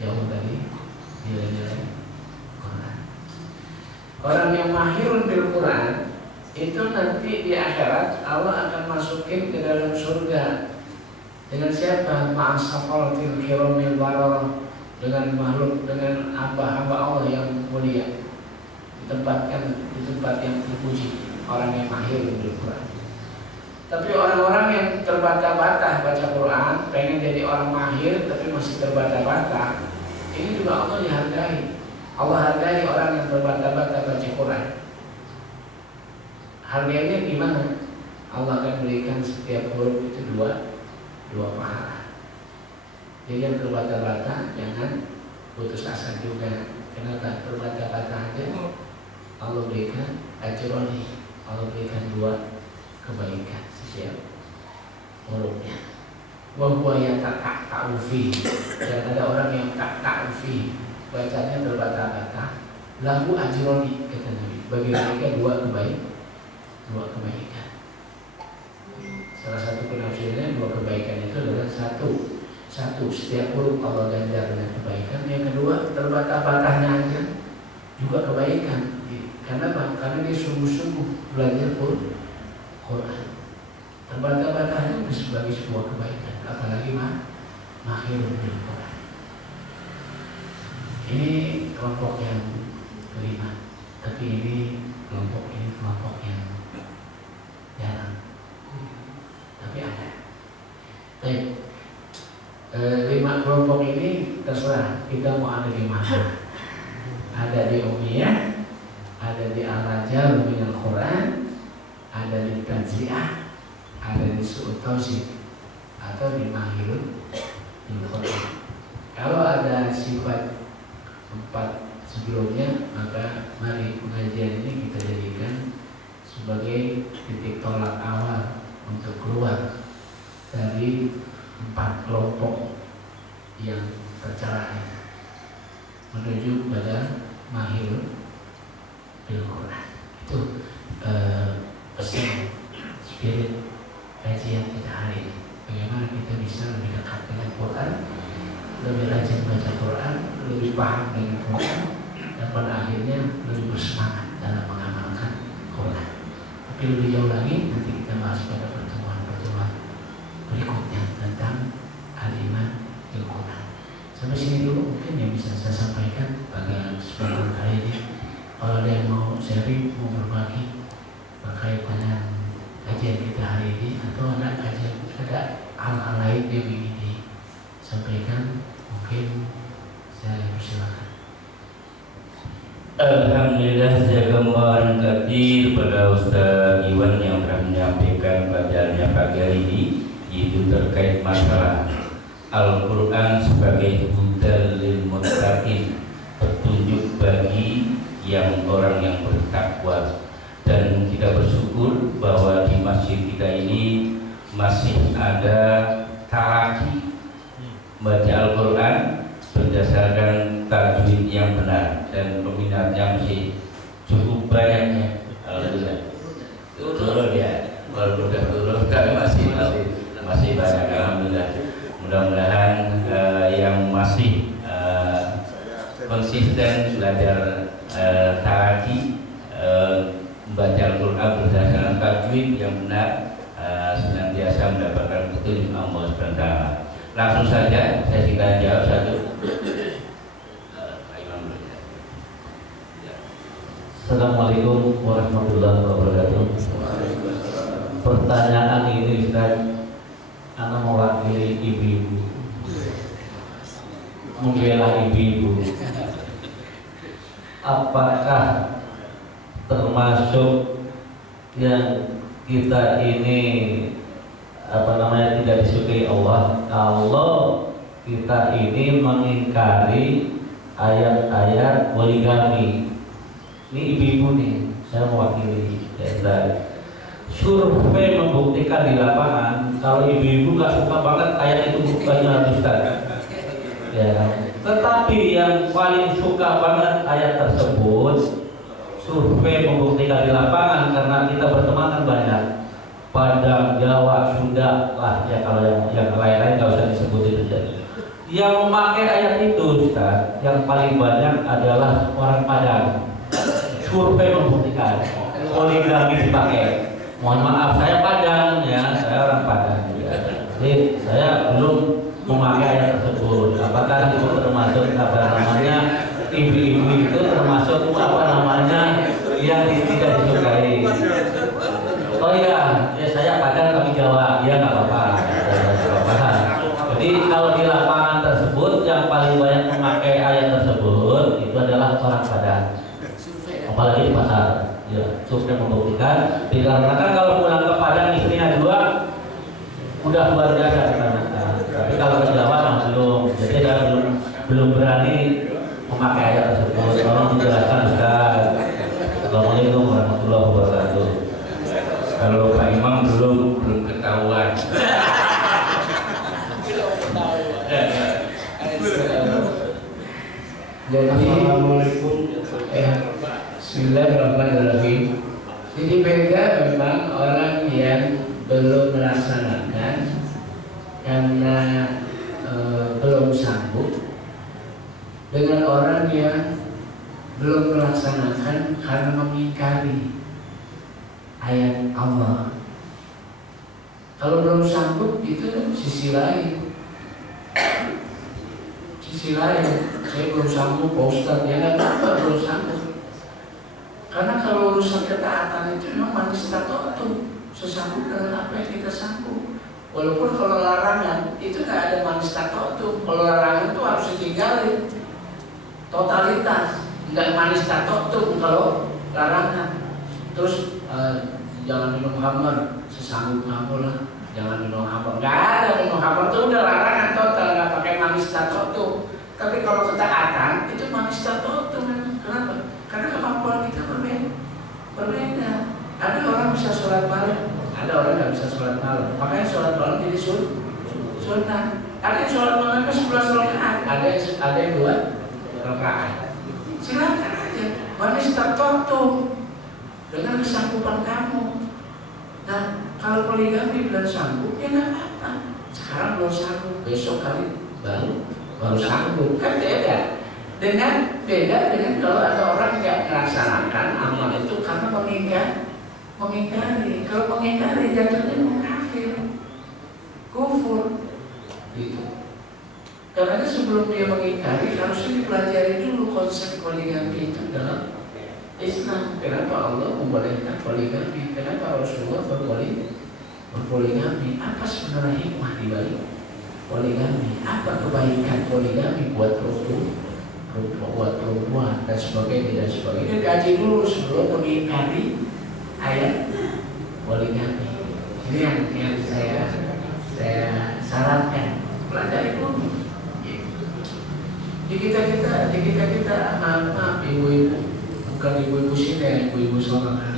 jauh dari nilai-nilai Quran. Orang yang mahirun bil Quran itu nanti di akhirat Allah akan masukin ke dalam surga. Dengan siapa? Ma'asafalatil kiramil bararah, dengan makhluk, dengan hamba-hamba Allah yang mulia, ditempatkan di tempat yang terpuji, orang yang mahir bil Quran. Tapi orang-orang yang terbata-bata baca Quran, pengen jadi orang mahir tapi masih terbata-bata, ini juga Allah dihargai. Allah hargai orang yang terbata-bata baca Quran. Harganya gimana? Allah akan berikan setiap huruf itu dua pahala. Jadi yang terbata-bata jangan putus asa juga. Kenapa? Terbata-bata aja Allah berikan ajroni, Allah berikan 2 kebaikan setiap hurufnya. Wa huwa yata'ufi. Dan ada orang yang ta'ufi, bacanya terbata-bata, lahu ajroni, kata Nabi. Bagi mereka 2 kebaikan. Salah satu penafsirannya 2 kebaikan itu adalah satu setiap huruf Allah ganjar dengan kebaikan. Yang kedua, terbata-batanya aja juga kebaikan. Karena apa? Karena dia sungguh-sungguh belajar Quran. Terbata-batanya itu sebagai sebuah kebaikan. Apalagi mahir bil Quran. Ini kelompok yang kelima. Tapi ini kelompok yang jarang. Tapi ada. Baik. 5 kelompok ini terserah kita mau ada di mana. Ada di Ummiyah, ada di Al-Rajal minal Quran, ada di Tanziah, ada di su'ut tausif atau di mahirul bil Quran. Kalau ada sifat 4 sebelumnya, maka mari pengajian ini kita jadikan sebagai titik tolak awal untuk keluar dari 4 kelompok yang tercela menuju pada mahirul bil Quran. Itu pesan spirit kajian kita hari ini. Bagaimana kita bisa lebih dekat dengan Quran, lebih rajin baca Quran, lebih paham dengan Quran, dan pada akhirnya lebih bersemangat dalam mengamalkan Quran. Tapi lebih jauh lagi nanti kita bahas pada pertemuan-pertemuan berikutnya tentang al-iman bil Quran. Sampai sini dulu mungkin yang bisa saya sampaikan pada kesempatan kali ini. Kalau ada yang mau sharing, mau berbagi terkait dengan kajian kita hari ini, atau ada hal-hal lain yang ingin disampaikan, mungkin saya persilakan. Alhamdulillah, jazakallahu katsir pada Ustaz Iwan yang telah menyampaikan pelajarannya pagi hari ini, yaitu terkait masalah Al-Quran sebagai hudal lil muttaqin, petunjuk bagi yang orang yang bertakwa. Dan kita bersyukur bahwa di masjid kita ini masih ada talaki baca Al-Quran berdasarkan tajwid yang benar, dan peminatnya masih cukup banyaknya. Alhamdulillah. Turun ya, walaupun sudah turun tapi masih banyak. Alhamdulillah. Mudah-mudahan yang masih konsisten belajar talaki, membaca Al-Quran berdasarkan tajwid yang benar, senantiasa mendapatkan petunjuk Allah SWT. Langsung saja saya singkat jawab satu. Assalamualaikum warahmatullahi wabarakatuh. Pertanyaan ini Ustaz, anak mewakili ibu-ibu, membela ibu-ibu. Apakah termasuk yang kita ini tidak disukai Allah kalau kita ini mengingkari ayat-ayat poligami? Ini ibu-ibu nih, saya mewakili ya. Survei membuktikan di lapangan kalau ibu-ibu nggak suka banget ayat itu banyak Ustaz. Ya. Tetapi yang paling suka banget ayat tersebut, survei membuktikan di lapangan, karena kita berteman kan banyak, Padang, Jawa, Sunda lah ya, kalau yang lain-lain nggak usah disebutin saja. Yang memakai ayat itu Ustaz, yang paling banyak adalah orang Padang. Survei membuktikan poligami dipakai. Mohon maaf, saya Padang ya, saya orang Padang juga. Jadi saya belum memakai ayat tersebut. Apakah itu termasuk ibu-ibu itu termasuk yang tidak disukai? Oh iya, ya saya Padang tapi Jawa, ya nggak apa-apa. Jadi kalau di lapangan tersebut yang paling banyak memakai ayat tersebut itu adalah orang Padang, apalagi di pasar. Ya, survei membuktikan. Dikarenakan kalau pulang ke Padang istrinya 2, udah luar biasa kita. Tapi kalau ke Jawa belum. Jadi saya belum berani memakai ayat tersebut. Tolong dijelaskan Ustaz. Assalamualaikum warahmatullahi wabarakatuh. Kalau Pak Imam belum ketahuan. Jadi Bismillahirrahmanirrahim. Jadi beda memang orang yang belum melaksanakan karena belum sanggup, dengan orang yang belum melaksanakan karena mengingkari ayat Allah. Kalau belum sanggup itu sisi lain. Saya belum sanggup Pak Ustadz, ya nggak apa-apa belum sanggup. Karena kalau urusan ketaatan itu memang manusia tahu sesanggup dengan apa yang kita sanggup. Walaupun kalau larangan itu nggak ada manusia tahu. Kalau larangan itu harus ditinggalin totalitas, nggak manusia tahu kalau larangan. Terus jangan minum khamar, sesanggup kamu lah. Jangan minum khamar. Nggak ada minum khamar itu udah larangan total, nggak pakai manis tertentu. Tapi kalau ketaatan itu manis tertentu. Kenapa? Karena kemampuan kita berbeda. Ada orang bisa sholat malam, ada orang nggak bisa sholat malam. Makanya sholat malam jadi sunnah. Ada yang sholat malam ke 11 rakaat, ada yang 2 rakaat. Silakan aja, manis tertentu dengan kesanggupan kamu. Nah, kalau poligami belum sanggup, ya nggak apa-apa. Sekarang belum sanggup, besok kali baru sanggup, kan beda. Beda dengan kalau ada orang yang melaksanakan amal itu karena mengingkari. Kalau mengingkari jatuhnya kafir, kufur, gitu. Karena sebelum dia mengingkari harusnya dipelajari dulu konsep poligami itu dalam Islam. Kenapa Allah membolehkan poligami? Kenapa Rasulullah berpoligami? Apa sebenarnya hikmah di balik poligami? Apa kebaikan poligami buat perempuan dan sebagainya dan sebagainya? Kaji dulu sebelum mengingkari ayat poligami. Ini yang saya sarankan, pelajari dulu. Di kita maaf ibu-ibu, bukan ibu-ibu sini, ibu-ibu sorangan.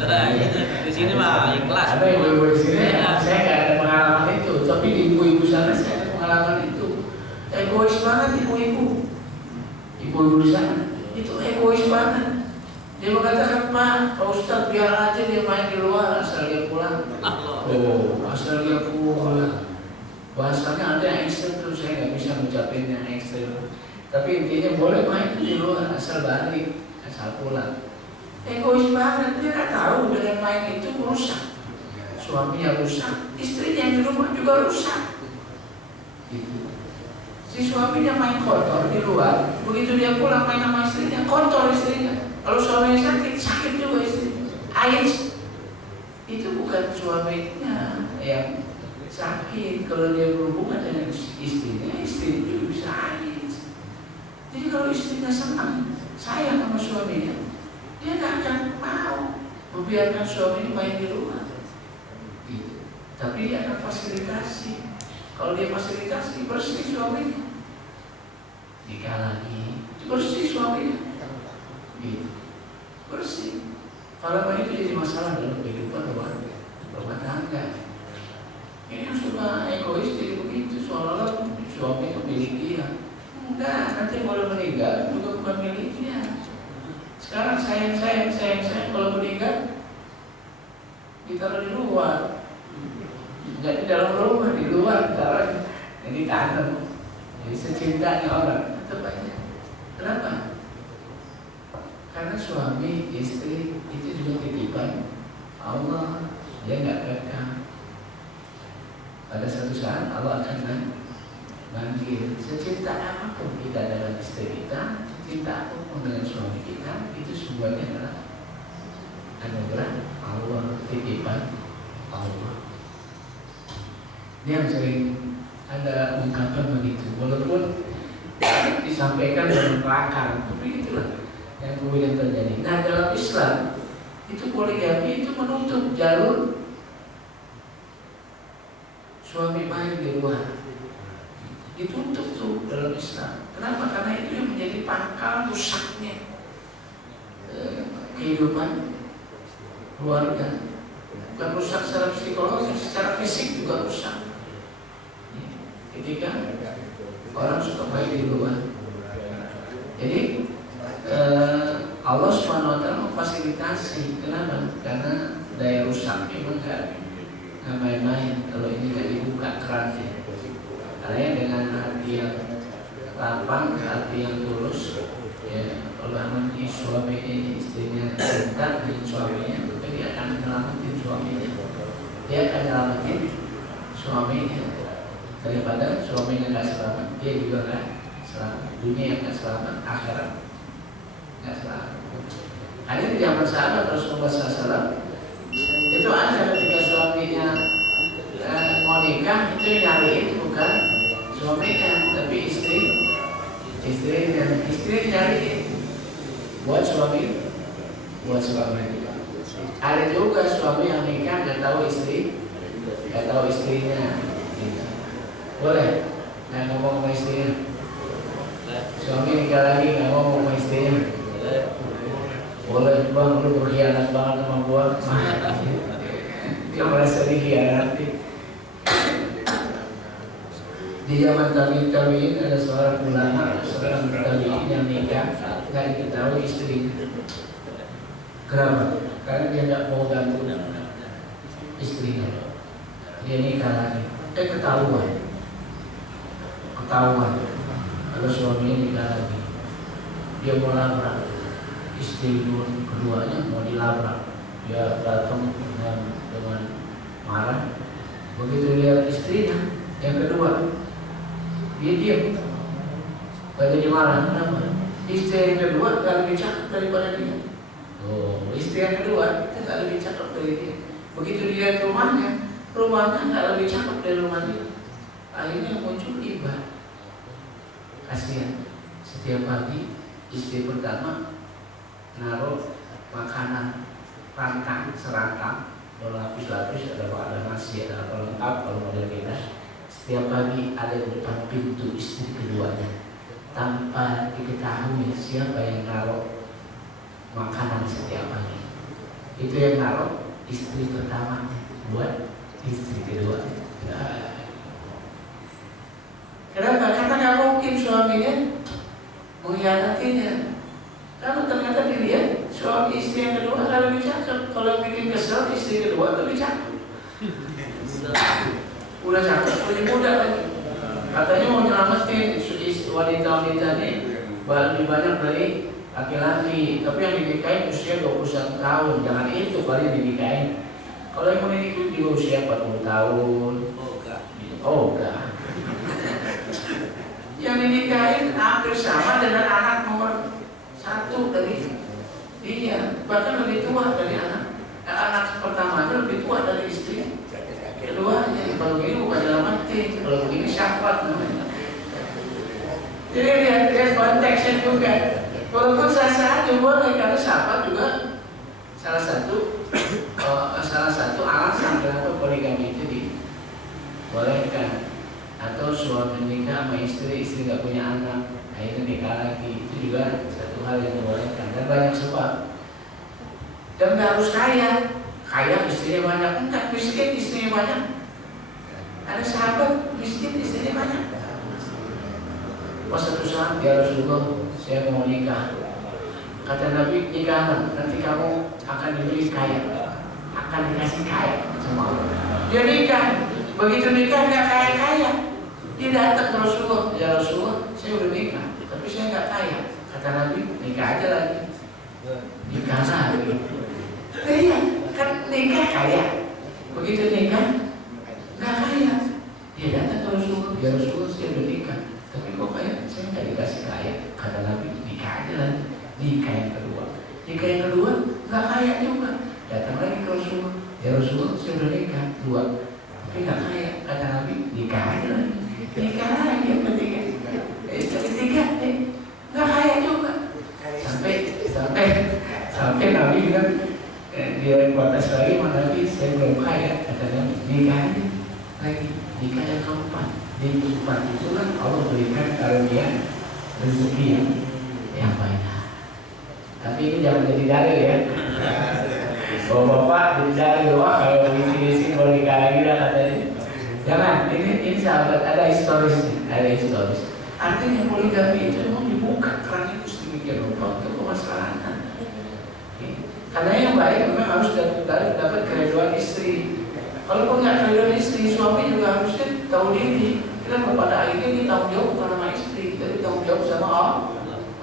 Di sini mah ikhlas. Ada ibu-ibu di sini, saya nggak ada pengalaman itu, tapi di ibu-ibu sana saya ada pengalaman itu. Egois banget ibu-ibu di sana, itu egois banget. Dia mengatakan, Pak Ustadz biar aja dia main di luar asal dia pulang. Oh, asal dia pulang. Bahasanya ada yang ekstrem tuh, saya nggak bisa ngucapin yang ekstrem. Tapi intinya boleh main di luar asal balik, asal pulang. Egois banget, dia nggak tahu dengan main itu merusak. Suaminya rusak, istrinya yang di rumah juga rusak. Gitu. Si suaminya main kotor di luar, begitu dia pulang main sama istrinya, kotor istrinya. Kalau suaminya sakit juga istrinya. AIDS itu bukan suaminya yang sakit, kalau dia berhubungan dengan istrinya, istri juga bisa AIDS. Jadi kalau istrinya senang, sayang sama suaminya, dia nggak akan mau membiarkan suaminya main di luar. Gitu. Tapi dia akan fasilitasi. Kalau dia fasilitasi, bersih suaminya. Nikah lagi, bersih suaminya. Gitu. Bersih. Kalau itu jadi masalah dalam kehidupan rumah tangga. Ini yang suka egois jadi begitu, seolah-olah suami milik dia. Enggak, nanti kalau meninggal juga bukan miliknya. Sekarang sayang, kalau meninggal ditaruh di luar. Enggak di dalam rumah, di luar ditaruh, jadi tanam. Jadi secintanya orang tetap aja. Kenapa? Karena suami, istri itu juga titipan Allah, dia nggak kekal. Pada suatu saat Allah akan manggil. Secinta apapun kita dengan istri kita, cinta apapun dengan suami kita, itu semuanya adalah anugerah Allah, titipan Allah. Ini yang sering ada ungkapan begitu, walaupun disampaikan dengan kelakar, tapi itulah yang kemudian terjadi. Nah, dalam Islam itu poligami itu menutup jalur suami main di luar. Ditutup tuh dalam Islam. Kenapa? Karena itu yang menjadi pangkal rusaknya kehidupan keluarga. Bukan rusak secara psikologis, secara fisik juga rusak. Ketika orang suka main di luar. Jadi Allah SWT memfasilitasi. Kenapa? Karena daya rusak memang nggak main-main kalau ini nggak dibuka kerannya. Karena dengan hati yang lapang, hati yang tulus, ya, kalau nanti suami istrinya cinta dengan suaminya, maka dia akan menyelamatin suaminya. Dia akan menyelamatin suaminya daripada suaminya nggak selamat, dia juga nggak selamat. Dunia yang nggak selamat, akhirat nggak selamat. Hanya di zaman sahabat Rasulullah SAW itu ada ketika suaminya mau nikah, itu nyariin bukan suaminya, tapi istrinya nyariin buat suami juga. Ada juga suami yang nikah nggak tahu istri, nggak tahu istrinya. Gitu. Boleh nggak ngomong sama istrinya? Suami nikah lagi nggak ngomong sama istrinya? Boleh bang, lu berkhianat banget sama gua. Dia merasa dikhianati. Di zaman tabi'in ada seorang ulama, seorang tabi'in yang nikah nggak diketahui istrinya. Kenapa? Karena dia nggak mau ganggu istrinya. Dia nikah lagi. Ketahuan. Kalau suaminya nikah lagi, dia mau labrak istri keduanya, mau dilabrak. Dia datang dengan marah. Begitu lihat istrinya yang kedua, dia diam. Jadi marah. Kenapa? Istri yang kedua gak lebih cakep daripada dia. Oh, istri yang kedua itu gak lebih cakep dari dia. Begitu dia ke rumahnya gak lebih cakep dari rumah dia. Akhirnya muncul iba. Kasihan. Setiap pagi istri pertama naruh makanan serantang, berlapis-lapis, ada nasi, ada apa lengkap kalau model kita. Setiap pagi ada di depan pintu istri keduanya, tanpa diketahui siapa yang naruh makanan setiap pagi. Itu yang naruh istri pertama buat istri kedua. Kenapa? Karena nggak mungkin suaminya mengkhianatinya. Karena ternyata dilihat suami istri yang kedua kan lebih cakep. Kalau bikin kesel istri kedua lebih cakep. Udah cakep, lebih muda lagi. Katanya mau nyelamatin wanita-wanita ini lebih banyak dari laki-laki. Tapi yang dinikahin usia 21 tahun. Jangan itu kali yang dinikahin. Kalau yang mau dinikahin juga usia 40 tahun. Oh enggak. Yang dinikahin hampir sama dengan anak nomor 1 dari dia, bahkan lebih tua dari anak pertama itu lebih tua dari istri keduanya. Kalau begini bukan nyelamatin, kalau begini syahwat namanya. Jadi lihat konteksnya juga. Walaupun sah-sah aja boleh, karena syahwat juga salah satu alasan kenapa poligami itu dibolehkan. Atau suami nikah sama istri nggak punya anak, akhirnya nikah lagi, itu juga satu hal yang dibolehkan. Dan banyak sebab. Dan nggak harus kaya istrinya banyak, enggak, miskin istrinya banyak. Ada sahabat miskin istrinya banyak. Pas satu saat ya Rasulullah, saya mau nikah. Kata Nabi, nikah nanti kamu akan diberi kaya, akan dikasih kaya sama Allah. Dia nikah, begitu nikah nggak kaya. Dia datang ke Rasulullah, ya Rasulullah, saya udah nikah, tapi saya nggak kaya. Kata Nabi, nikah aja lagi. Nikah lagi. Iya, kan nikah kaya. Begitu nikah, nggak kaya. Dia datang ke Rasulullah, ya Rasulullah, saya udah nikah, tapi kok kaya? Saya nggak dikasih kaya. Kata Nabi, nikah aja lagi. Nikah yang kedua, nggak kaya juga. Datang lagi ke Rasulullah, ya Rasulullah, saya udah nikah 2, tapi nggak kaya. Kata Nabi, nikah aja lagi. Nikah lagi yang ketiga, nggak kaya juga. Sampai Nabi bilang, dia batas lagi, Nabi, saya belum kaya. Kata Nabi, nikah aja lagi. Nikah yang keempat. Di keempat itu kan Allah berikan karunia rezeki yang banyak. Tapi ini jangan jadi dalil ya. Bapak jadi dalil doang kalau isi kalau nikah lagi lah katanya. Jangan, ini sahabat, ada historisnya. Artinya poligami itu memang dibuka keran itu sedemikian rupa untuk kemaslahatan. Karena yang baik memang harus dapat keriduan istri. Kalau nggak keriduan istri, suami juga harusnya tahu diri. Kita pada akhirnya ini tanggung jawab bukan sama istri, tapi tanggung jawab sama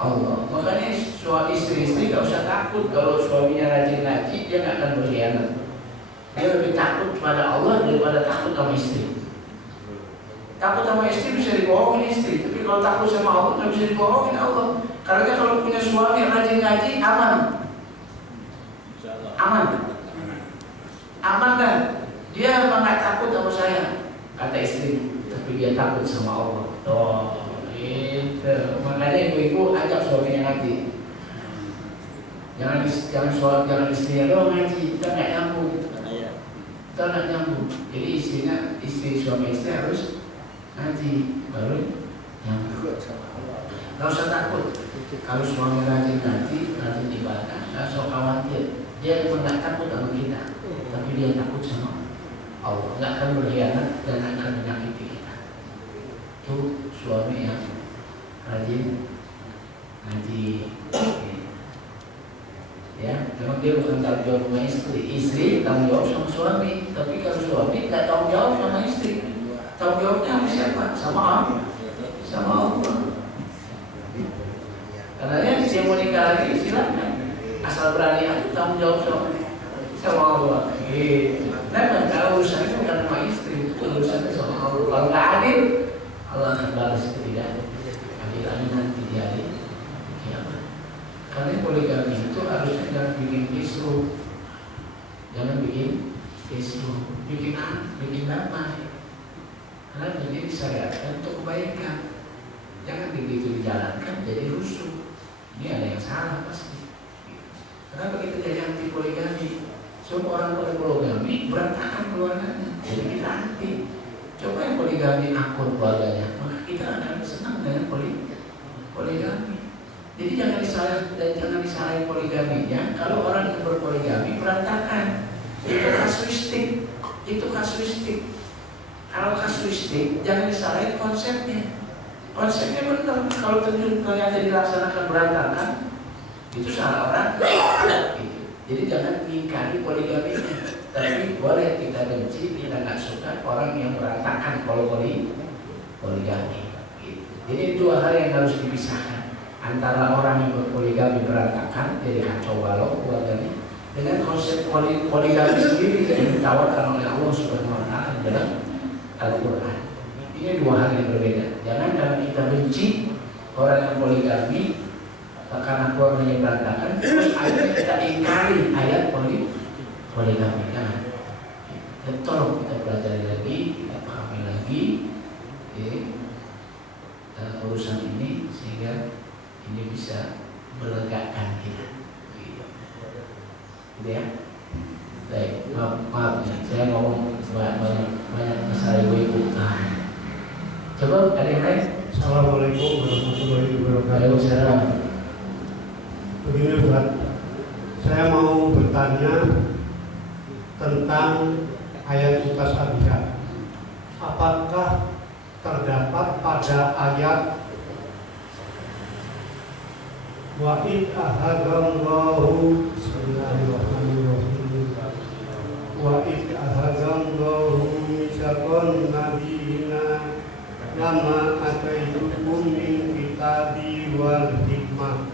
Allah. Makanya istri nggak usah takut kalau suaminya rajin ngaji, dia nggak akan berkhianat. Dia lebih takut pada Allah daripada takut sama istri. Takut sama istri bisa dibohongin istri, tapi kalau takut sama Allah nggak bisa dibohongin Allah. Karena kalau punya suami yang rajin ngaji, aman kan? Dia nggak takut sama saya, kata istri, tapi dia takut sama Allah. Gitu. Makanya ibu-ibu ajak suaminya ngaji. jangan istrinya doang ngaji, kita nggak nyambung gitu kan. Kita nggak nyambung. Jadi suami istri harus ngaji baru nyambung. Nggak usah takut. Kalau suami rajin ngaji, rajin ibadah, nggak usah khawatir. Dia memang nggak takut sama kita, tapi dia takut sama Allah. Nggak akan berkhianat dan akan menyakiti kita. Itu suami yang rajin ngaji. Ya, memang dia bukan tanggung jawab sama istri tanggung jawab sama suami. Tapi kalau suami nggak tanggung jawab sama istri, tanggung jawabnya sama siapa? Sama Allah. Karena dia mau nikah lagi silakan, asal berani aku tanggung jawab sama Allah. Nah, kalau urusannya bukan sama istri, urusannya sama Allah. Kalau nggak adil, Allah akan balas ketidakadilannya nanti di hari kiamat. Karena poligami itu harusnya jangan bikin kisruh, bikin damai. Karena ini disyariatkan untuk kebaikan. Jangan begitu dijalankan jadi rusuh. Ini ada yang salah pasti. Kenapa kita jadi anti poligami? Semua orang poligami berantakan keluarganya. Jadi kita anti. Coba yang poligami akur keluarganya, maka kita akan senang dengan poligami. Jadi jangan disalahin poligaminya. Kalau orang yang berpoligami berantakan, itu kasuistik. Kalau kasuistik jangan disalahin konsepnya. Konsepnya benar. Kalau ternyata dilaksanakan berantakan, itu salah orang. Jadi jangan mengingkari poligaminya. Tapi boleh kita benci, kita nggak suka orang yang berantakan kalau poligami. Jadi dua hal yang harus dipisahkan. Antara orang yang berpoligami berantakan jadi kacau balau keluarganya, dengan konsep poligami sendiri yang ditawarkan oleh Allah Subhanahu wa Ta'ala dalam Al-Quran. Ini dua hal yang berbeda. Jangan karena kita benci orang yang poligami karena keluarganya berantakan, terus akhirnya kita ingkari ayat poligami. Jangan. Dan tolong kita pelajari lagi, kita pahami lagi urusan ini sehingga ini bisa melegakan kita. Gitu ya. Baik, maaf ya, saya ngomong banyak masalah ibu-ibu. Coba ada yang lain. Assalamualaikum warahmatullahi wabarakatuh. Waalaikumsalam. Begini Ustaz, saya mau bertanya tentang ayat Mutasyabihat. Apakah terdapat pada ayat wa id ahadallahu bismillahirrahmanirrahim wa id ahadallahu misaqan nabiyina lama ataitukum min kitabi wal hikmah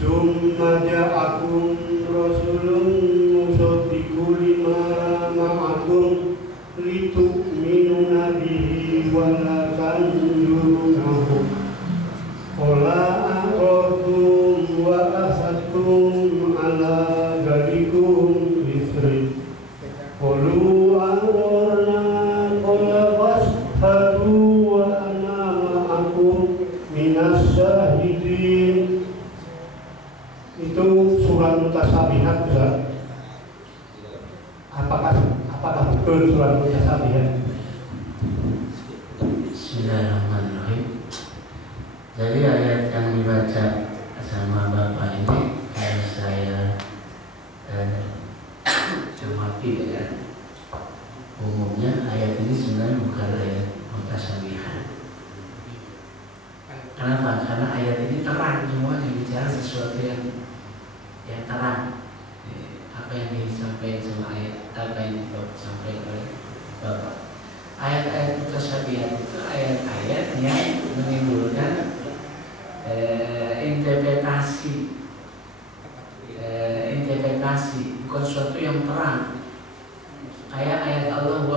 summa ja'akum rasulun musaddiqun lima ma'akum litu'minuna bihi wa la tanjurunahu qala aqratum wa asadtum ala dalikum isri qalu aqrarna qala fashhadu wa ana ma'akum minas syahidin. Itu surat Mutasyabihat, Ustaz. Apakah betul surat Mutasyabihat? Bismillahirrahmanirrahim. Jadi ayat yang dibaca sama Bapak ini saya cermati ya. Umumnya ayat ini sebenarnya bukan ayat Mutasyabihat. Kenapa? Karena ayat ini terang semuanya, bicara sesuatu yang terang. Apa yang disampaikan sama ayat, apa yang disampaikan oleh Bapak. Ayat-ayat Mutasyabihat itu ayat-ayat yang menimbulkan interpretasi, bukan sesuatu yang terang. Kayak ayat Allah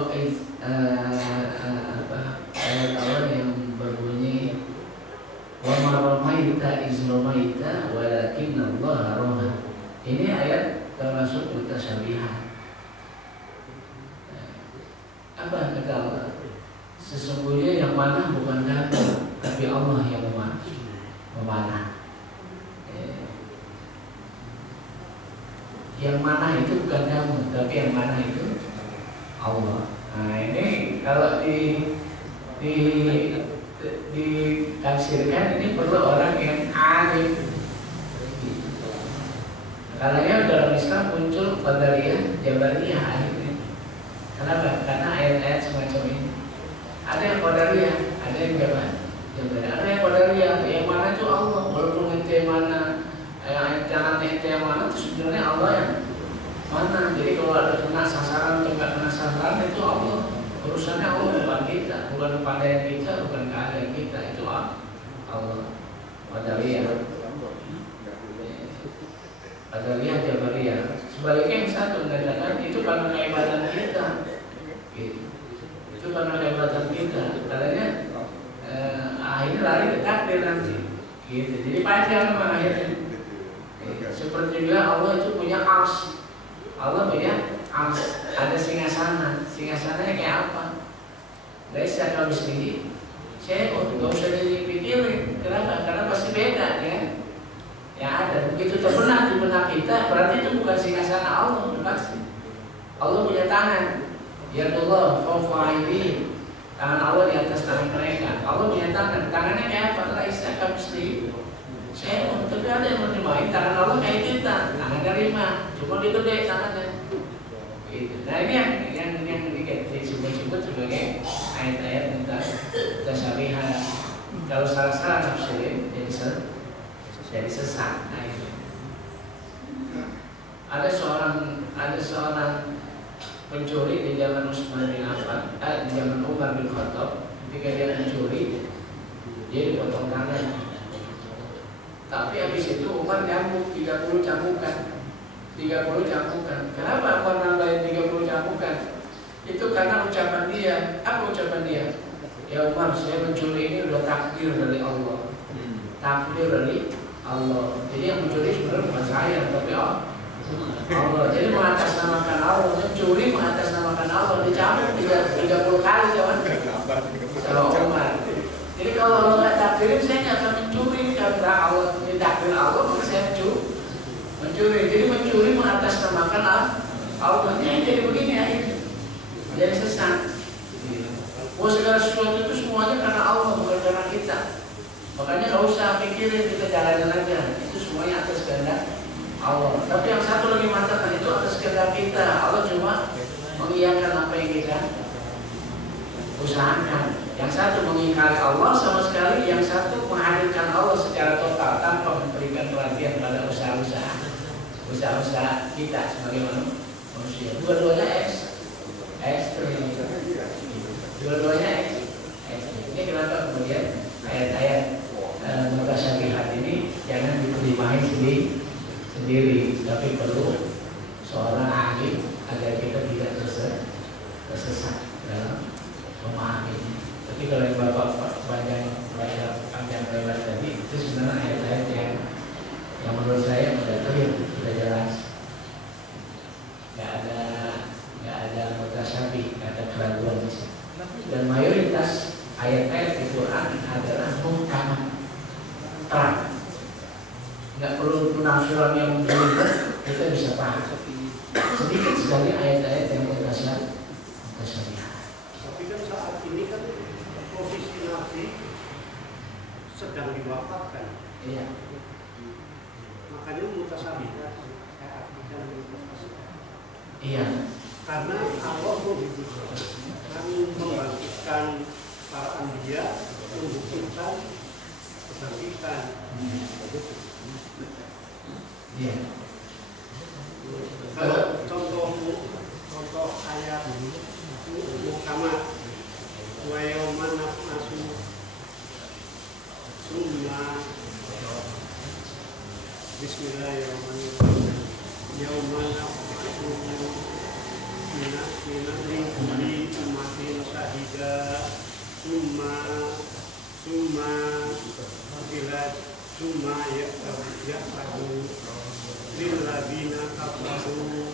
ayat Allah yang berbunyi wa ma ramaita iz ramaita walakinnallaha rama. Ini ayat termasuk Mutasyabihat. Apa kata Allah? Sesungguhnya yang mana bukan kamu, tapi Allah yang memanah. Yang mana itu bukan kamu, tapi yang mana itu Allah. Nah ini kalau ditafsirkan ini perlu orang yang arif. Kalanya dalam Islam muncul Qadariyah, Jabariyah akhirnya. Kenapa? Karena ayat-ayat semacam ini. Ada yang Qadariyah, ada yang Jabariyah, ada yang Qadariyah, yang mana itu Allah. Walaupun ente mana, jangan ente yang mana itu sebenarnya Allah yang mana. Jadi kalau ada kena sasaran atau nggak kena sasaran itu Allah. Urusannya Allah, bukan kita, bukan kepandaian kita, bukan keahlian kita, itu Allah. Qadariyah. Qadariyah, Jabariyah. Sebaliknya yang satu mengatakan itu karena kehebatan kita, gitu. Itu karena kehebatan kita. Katanya akhirnya lari ke takdir nanti, gitu. Jadi panjang memang akhirnya. Seperti juga Allah itu punya ars. Allah punya ars. Ada singgasana. Singgasananya kayak apa? Laisa kamitslihi syai'un. Gak usah dipikirin. Kenapa? Karena pasti beda, ya. Yang ada begitu terbenak di benak kita, berarti itu bukan singgasana Allah, pasti. Allah punya tangan, ya Allah, fawqa'idin. Tangan Allah di atas tangan mereka. Allah punya tangan, tangannya kayak apa? Laisa kamitslihi syai'un. Tapi ada yang menyembah tangan Allah kayak kita, tangannya 5, cuma dia gede tangannya. Gitu. Nah ini yang disebut sebagai ayat-ayat tentang tasyabihah. Kalau salah-salah nafsirin jadi sesat. Nah, itu. Ada seorang pencuri di zaman Utsman bin Affan, di zaman Umar bin Khattab. Ketika dia mencuri, dia dipotong tangan. Tapi habis itu Umar nyambuk 30 cambukan. 30 cambukan. Kenapa Umar nambahin 30 cambukan? Itu karena ucapan dia. Apa ucapan dia? Ya Umar, saya mencuri ini udah takdir dari Allah. Takdir dari Allah. Jadi yang mencuri sebenarnya bukan saya, tapi Allah. Jadi mengatasnamakan Allah, mencuri mengatasnamakan Allah, dicambuk 30 kali kawan. Kalau Umar. Jadi kalau Allah nggak takdirin, saya nggak akan mencuri karena Allah takdir Allah, maka saya mencuri. Jadi mencuri mengatasnamakan Allah. Jadi begini akhirnya. Jadi sesat. Segala sesuatu itu semuanya karena Allah, bukan karena kita. Makanya nggak usah pikirin, kita jalanin aja. Itu semuanya atas kehendak Allah. Tapi yang satu lagi mengatakan itu atas kehendak kita. Allah cuma mengiyakan apa yang kita usahakan. Yang satu mengingkari Allah sama sekali, yang satu menghadirkan Allah secara total tanpa memberikan perhatian pada usaha-usaha kita sebagai manusia. Dua-duanya ekstrim. Dua-duanya ekstrim. Ini kenapa kemudian ayat-ayat mutasyabihat ini jangan diterjemahin sendiri, tapi perlu seorang ahli agar kita tidak tersesat dalam memahaminya. Tapi kalau yang Bapak panjang lebar tadi itu sebenarnya ayat-ayat yang menurut saya sudah clear, sudah jelas, nggak ada mutasyabih, nggak ada keraguan di sini. Dan mayoritas ayat-ayat di Quran adalah muhkamah, terang, nggak perlu penafsiran yang berlebihan, kita bisa paham. Sedikit sekali ayat-ayat yang mutasyabihat. Tapi kan saat ini kan posisi Nabi sedang diwafatkan. Iya. Makanya mutasyabihat saya artikan mutasyabihat. Iya. Karena Allah akan membangkitkan para anbiya, membuktikan kebangkitan. Iya. Kalau contoh ayat muhkamah wa yawma nafsu summa bismillahirrahmanirrahim yawma nafsu minat umatin syahida summa ya'tabu lilladzina kafaru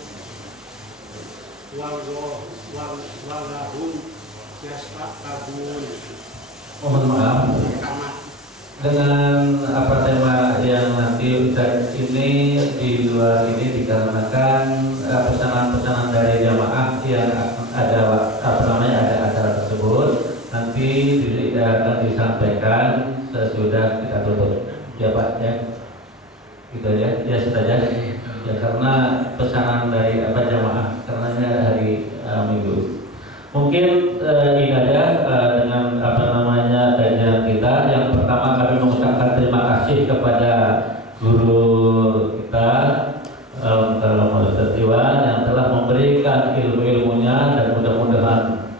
walahum yastakabun. Mohon maaf, dengan apa tema yang nanti Ustaz ini di luar ini dikarenakan pesanan-pesanan dari jamaah yang ada ada acara tersebut nanti akan disampaikan sesudah kita tutup ya Pak ya gitu ya saja ya karena pesanan dari jamaah karenanya hari Minggu. Mungkin ini aja dengan kajian kita. Yang pertama kami mengucapkan terima kasih kepada guru kita Ustaz Iwan yang telah memberikan ilmu-ilmunya dan mudah-mudahan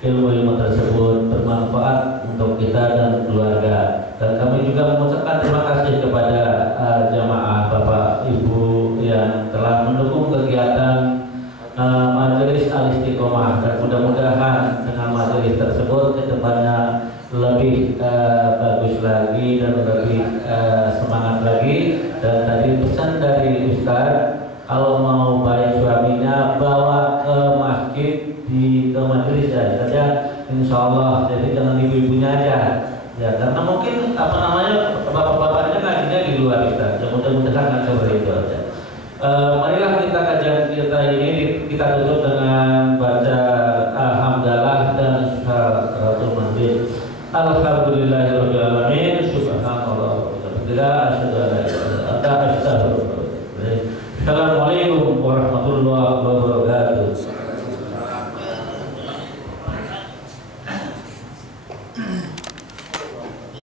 ilmu-ilmu tersebut bermanfaat untuk kita dan keluarga. Dan kami juga mengucapkan terima kasih kepada jamaah Bapak Ibu yang telah mendukung kegiatan Majelis Al-Istiqomah, dan mudah-mudahan dengan majelis tersebut kedepannya lebih bagus lagi dan lebih semangat lagi. Dan tadi pesan dari Ustadz, kalau mau baik suaminya bawa ke masjid ke majelis saja, insya Allah. Jadi jangan ibu-ibunya aja ya, karena mungkin bapak-bapaknya ngajinya di luar Ustadz. Ya mudah-mudahan